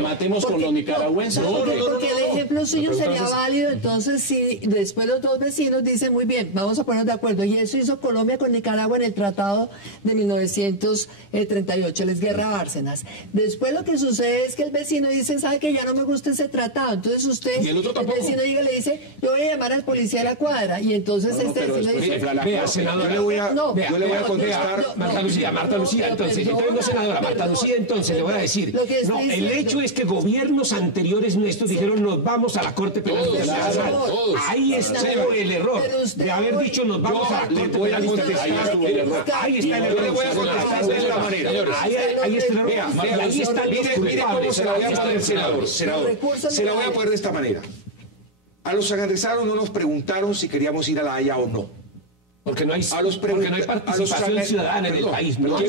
Matemos con los nicaragüenses. Porque el ejemplo suyo sería válido, entonces si después los dos vecinos dicen, muy bien, vamos a ponernos de acuerdo, y eso hizo Colombia con Nicaragua en el tratado de 1938, les guerra Bárcenas. Después lo que sucede es que el vecino dice, ¿sabe que ya no me gusta ese tratado? Entonces usted, el vecino llega y le dice, yo voy a llamar al policía de la cuadra, y entonces vecino dice... Vea, senadora, yo le voy a contestar, Marta Lucía, entonces no, senadora, Marta Lucía, entonces le voy a decir, no, el hecho es que gobiernos anteriores nuestros dijeron, nos vamos a la Corte Penal Internacional. Ahí está el error de haber dicho, nos vamos a la Corte Penal Internacional. Ahí está el error. Le voy a contestar de esta manera. Ahí está el error. Ahí están los culpables. Mire cómo se la voy a poner, senador. Se la voy a poner de esta manera. A los sanandresanos no nos preguntaron si queríamos ir a La Haya o no. Porque no hay participación ciudadana en el país. Porque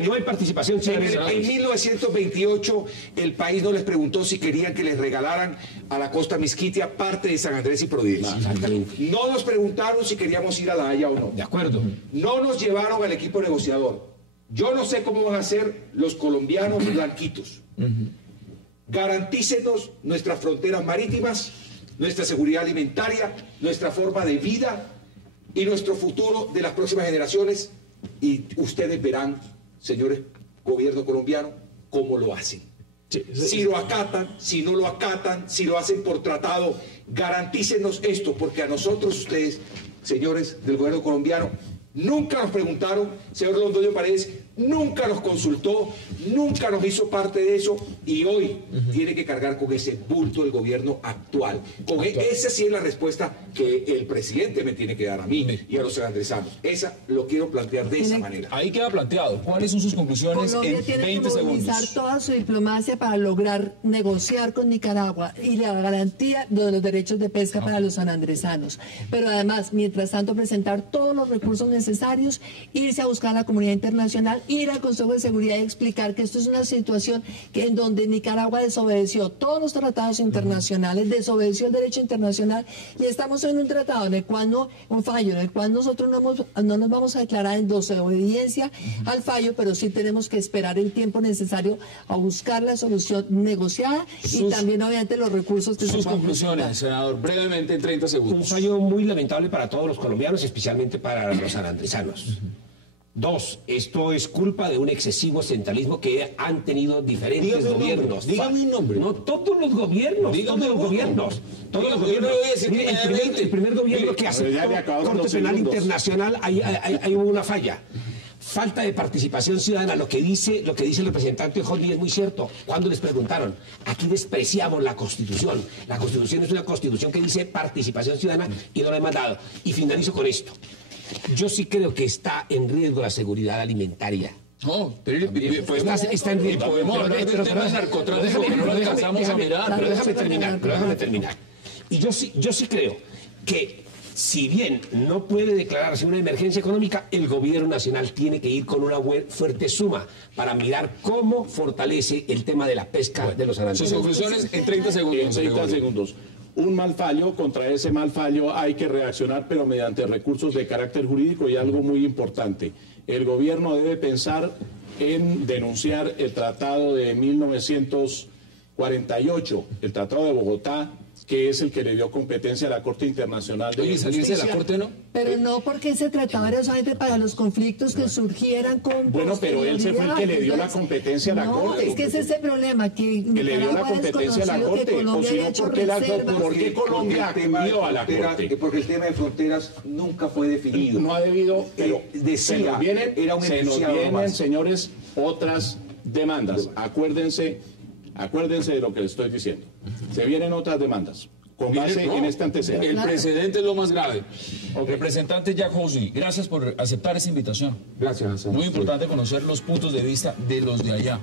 no hay participación ciudadana. En 1928 el país no les preguntó si querían que les regalaran a la costa Misquitia parte de San Andrés y Providencia. No nos preguntaron si queríamos ir a La Haya o no. De acuerdo. No nos llevaron al equipo negociador. Yo no sé cómo van a ser los colombianos blanquitos. Garantícenos nuestras fronteras marítimas, nuestra seguridad alimentaria, nuestra forma de vida y nuestro futuro de las próximas generaciones, y ustedes verán, señores gobierno colombiano, cómo lo hacen. Si lo acatan, si no lo acatan, si lo hacen por tratado, garantícenos esto, porque a nosotros ustedes, señores del gobierno colombiano, nunca nos preguntaron, señor Londoño Paredes, nunca nos consultó, nunca nos hizo parte de eso, y hoy tiene que cargar con ese bulto el gobierno actual. Esa sí es la respuesta que el presidente me tiene que dar a mí y a los sanandresanos. Esa lo quiero plantear de esa manera. Ahí queda planteado. ¿Cuáles son sus conclusiones Colombia en tiene 20 que movilizar segundos? toda su diplomacia para lograr negociar con Nicaragua y la garantía de los derechos de pesca para los sanandresanos. Pero además, mientras tanto, presentar todos los recursos necesarios, irse a buscar a la comunidad internacional ir al Consejo de Seguridad y explicar que esto es una situación que en donde Nicaragua desobedeció todos los tratados internacionales, desobedeció el derecho internacional, y estamos en un tratado en el cual un fallo en el cual nosotros no nos vamos a declarar en desobediencia al fallo, pero sí tenemos que esperar el tiempo necesario a buscar la solución negociada y también obviamente los recursos que se sus puedan conclusiones, presentar. senador, brevemente en 30 segundos. Un fallo muy lamentable para todos los colombianos, especialmente para los sanandresanos. Dos, esto es culpa de un excesivo centralismo que han tenido diferentes gobiernos. Dígame un nombre. No todos los gobiernos, Dígame todos los uno. gobiernos. Todos los Dígame, yo no gobiernos. le voy a decir Mire, que el primer gobierno que pero ya le aceptó acabaron Corte los Penal segundos. Internacional, hay una falla. Falta de participación ciudadana. Lo que dice el representante Hosni es muy cierto. Cuando les preguntaron, aquí despreciamos la Constitución. La Constitución es una Constitución que dice participación ciudadana y no lo hemos dado. Y finalizo con esto. Yo sí creo que está en riesgo la seguridad alimentaria. No, pero Está en riesgo. podemos hablar del tema del narcotráfico, que no lo alcanzamos a mirar. Pero déjame terminar. Y yo sí creo que, si bien no puede declararse una emergencia económica, el gobierno nacional tiene que ir con una fuerte suma para mirar cómo fortalece el tema de la pesca de los Sus aranceles. conclusiones en 30 segundos. En 30 segundos. Un mal fallo, contra ese mal fallo hay que reaccionar, pero mediante recursos de carácter jurídico, y algo muy importante. El gobierno debe pensar en denunciar el tratado de 1948, el tratado de Bogotá, que es el que le dio competencia a la Corte Internacional de Oye, salirse de la Justicia. Corte, ¿no? Pero no porque ese tratado era solamente para los conflictos que surgieran con Bueno, pero él se fue el que le dio la competencia a la no, Corte. es que ese es el problema, que Que le dio la competencia a la Corte, o si no, ¿por qué Colombia acudió a la Corte? Porque el tema de fronteras nunca fue definido. No ha debido, pero decía, se nos vienen, más. señores, otras demandas. Acuérdense de lo que les estoy diciendo. Se vienen otras demandas con base en este antecedente. El precedente es lo más grave. Representante Jack Hosni, gracias por aceptar esa invitación. Gracias. Muy importante conocer los puntos de vista de los de allá,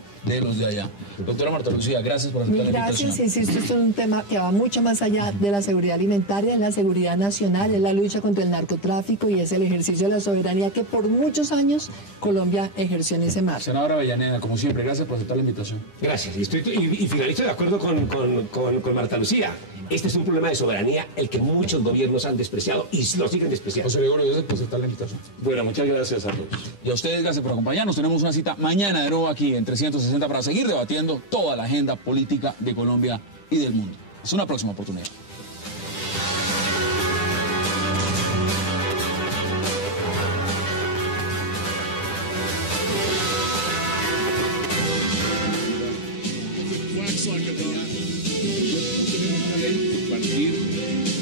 Doctora Marta Lucía, gracias por aceptar la Gracias, invitación. insisto, esto es un tema que va mucho más allá de la seguridad alimentaria, es la seguridad nacional, es la lucha contra el narcotráfico y es el ejercicio de la soberanía que por muchos años Colombia ejerció en ese mar. Senadora Avellaneda, como siempre, gracias por aceptar la invitación. Gracias. Y finalizo de acuerdo con Marta Lucía. Este es un problema de soberanía, el que muchos gobiernos han despreciado y lo siguen despreciando. José Gregorio, gracias por aceptar la invitación. Bueno, muchas gracias a todos. Y a ustedes, gracias por acompañarnos. Tenemos una cita mañana de nuevo aquí en 360 para seguir debatiendo toda la agenda política de Colombia y del mundo. Es una próxima oportunidad. Compartir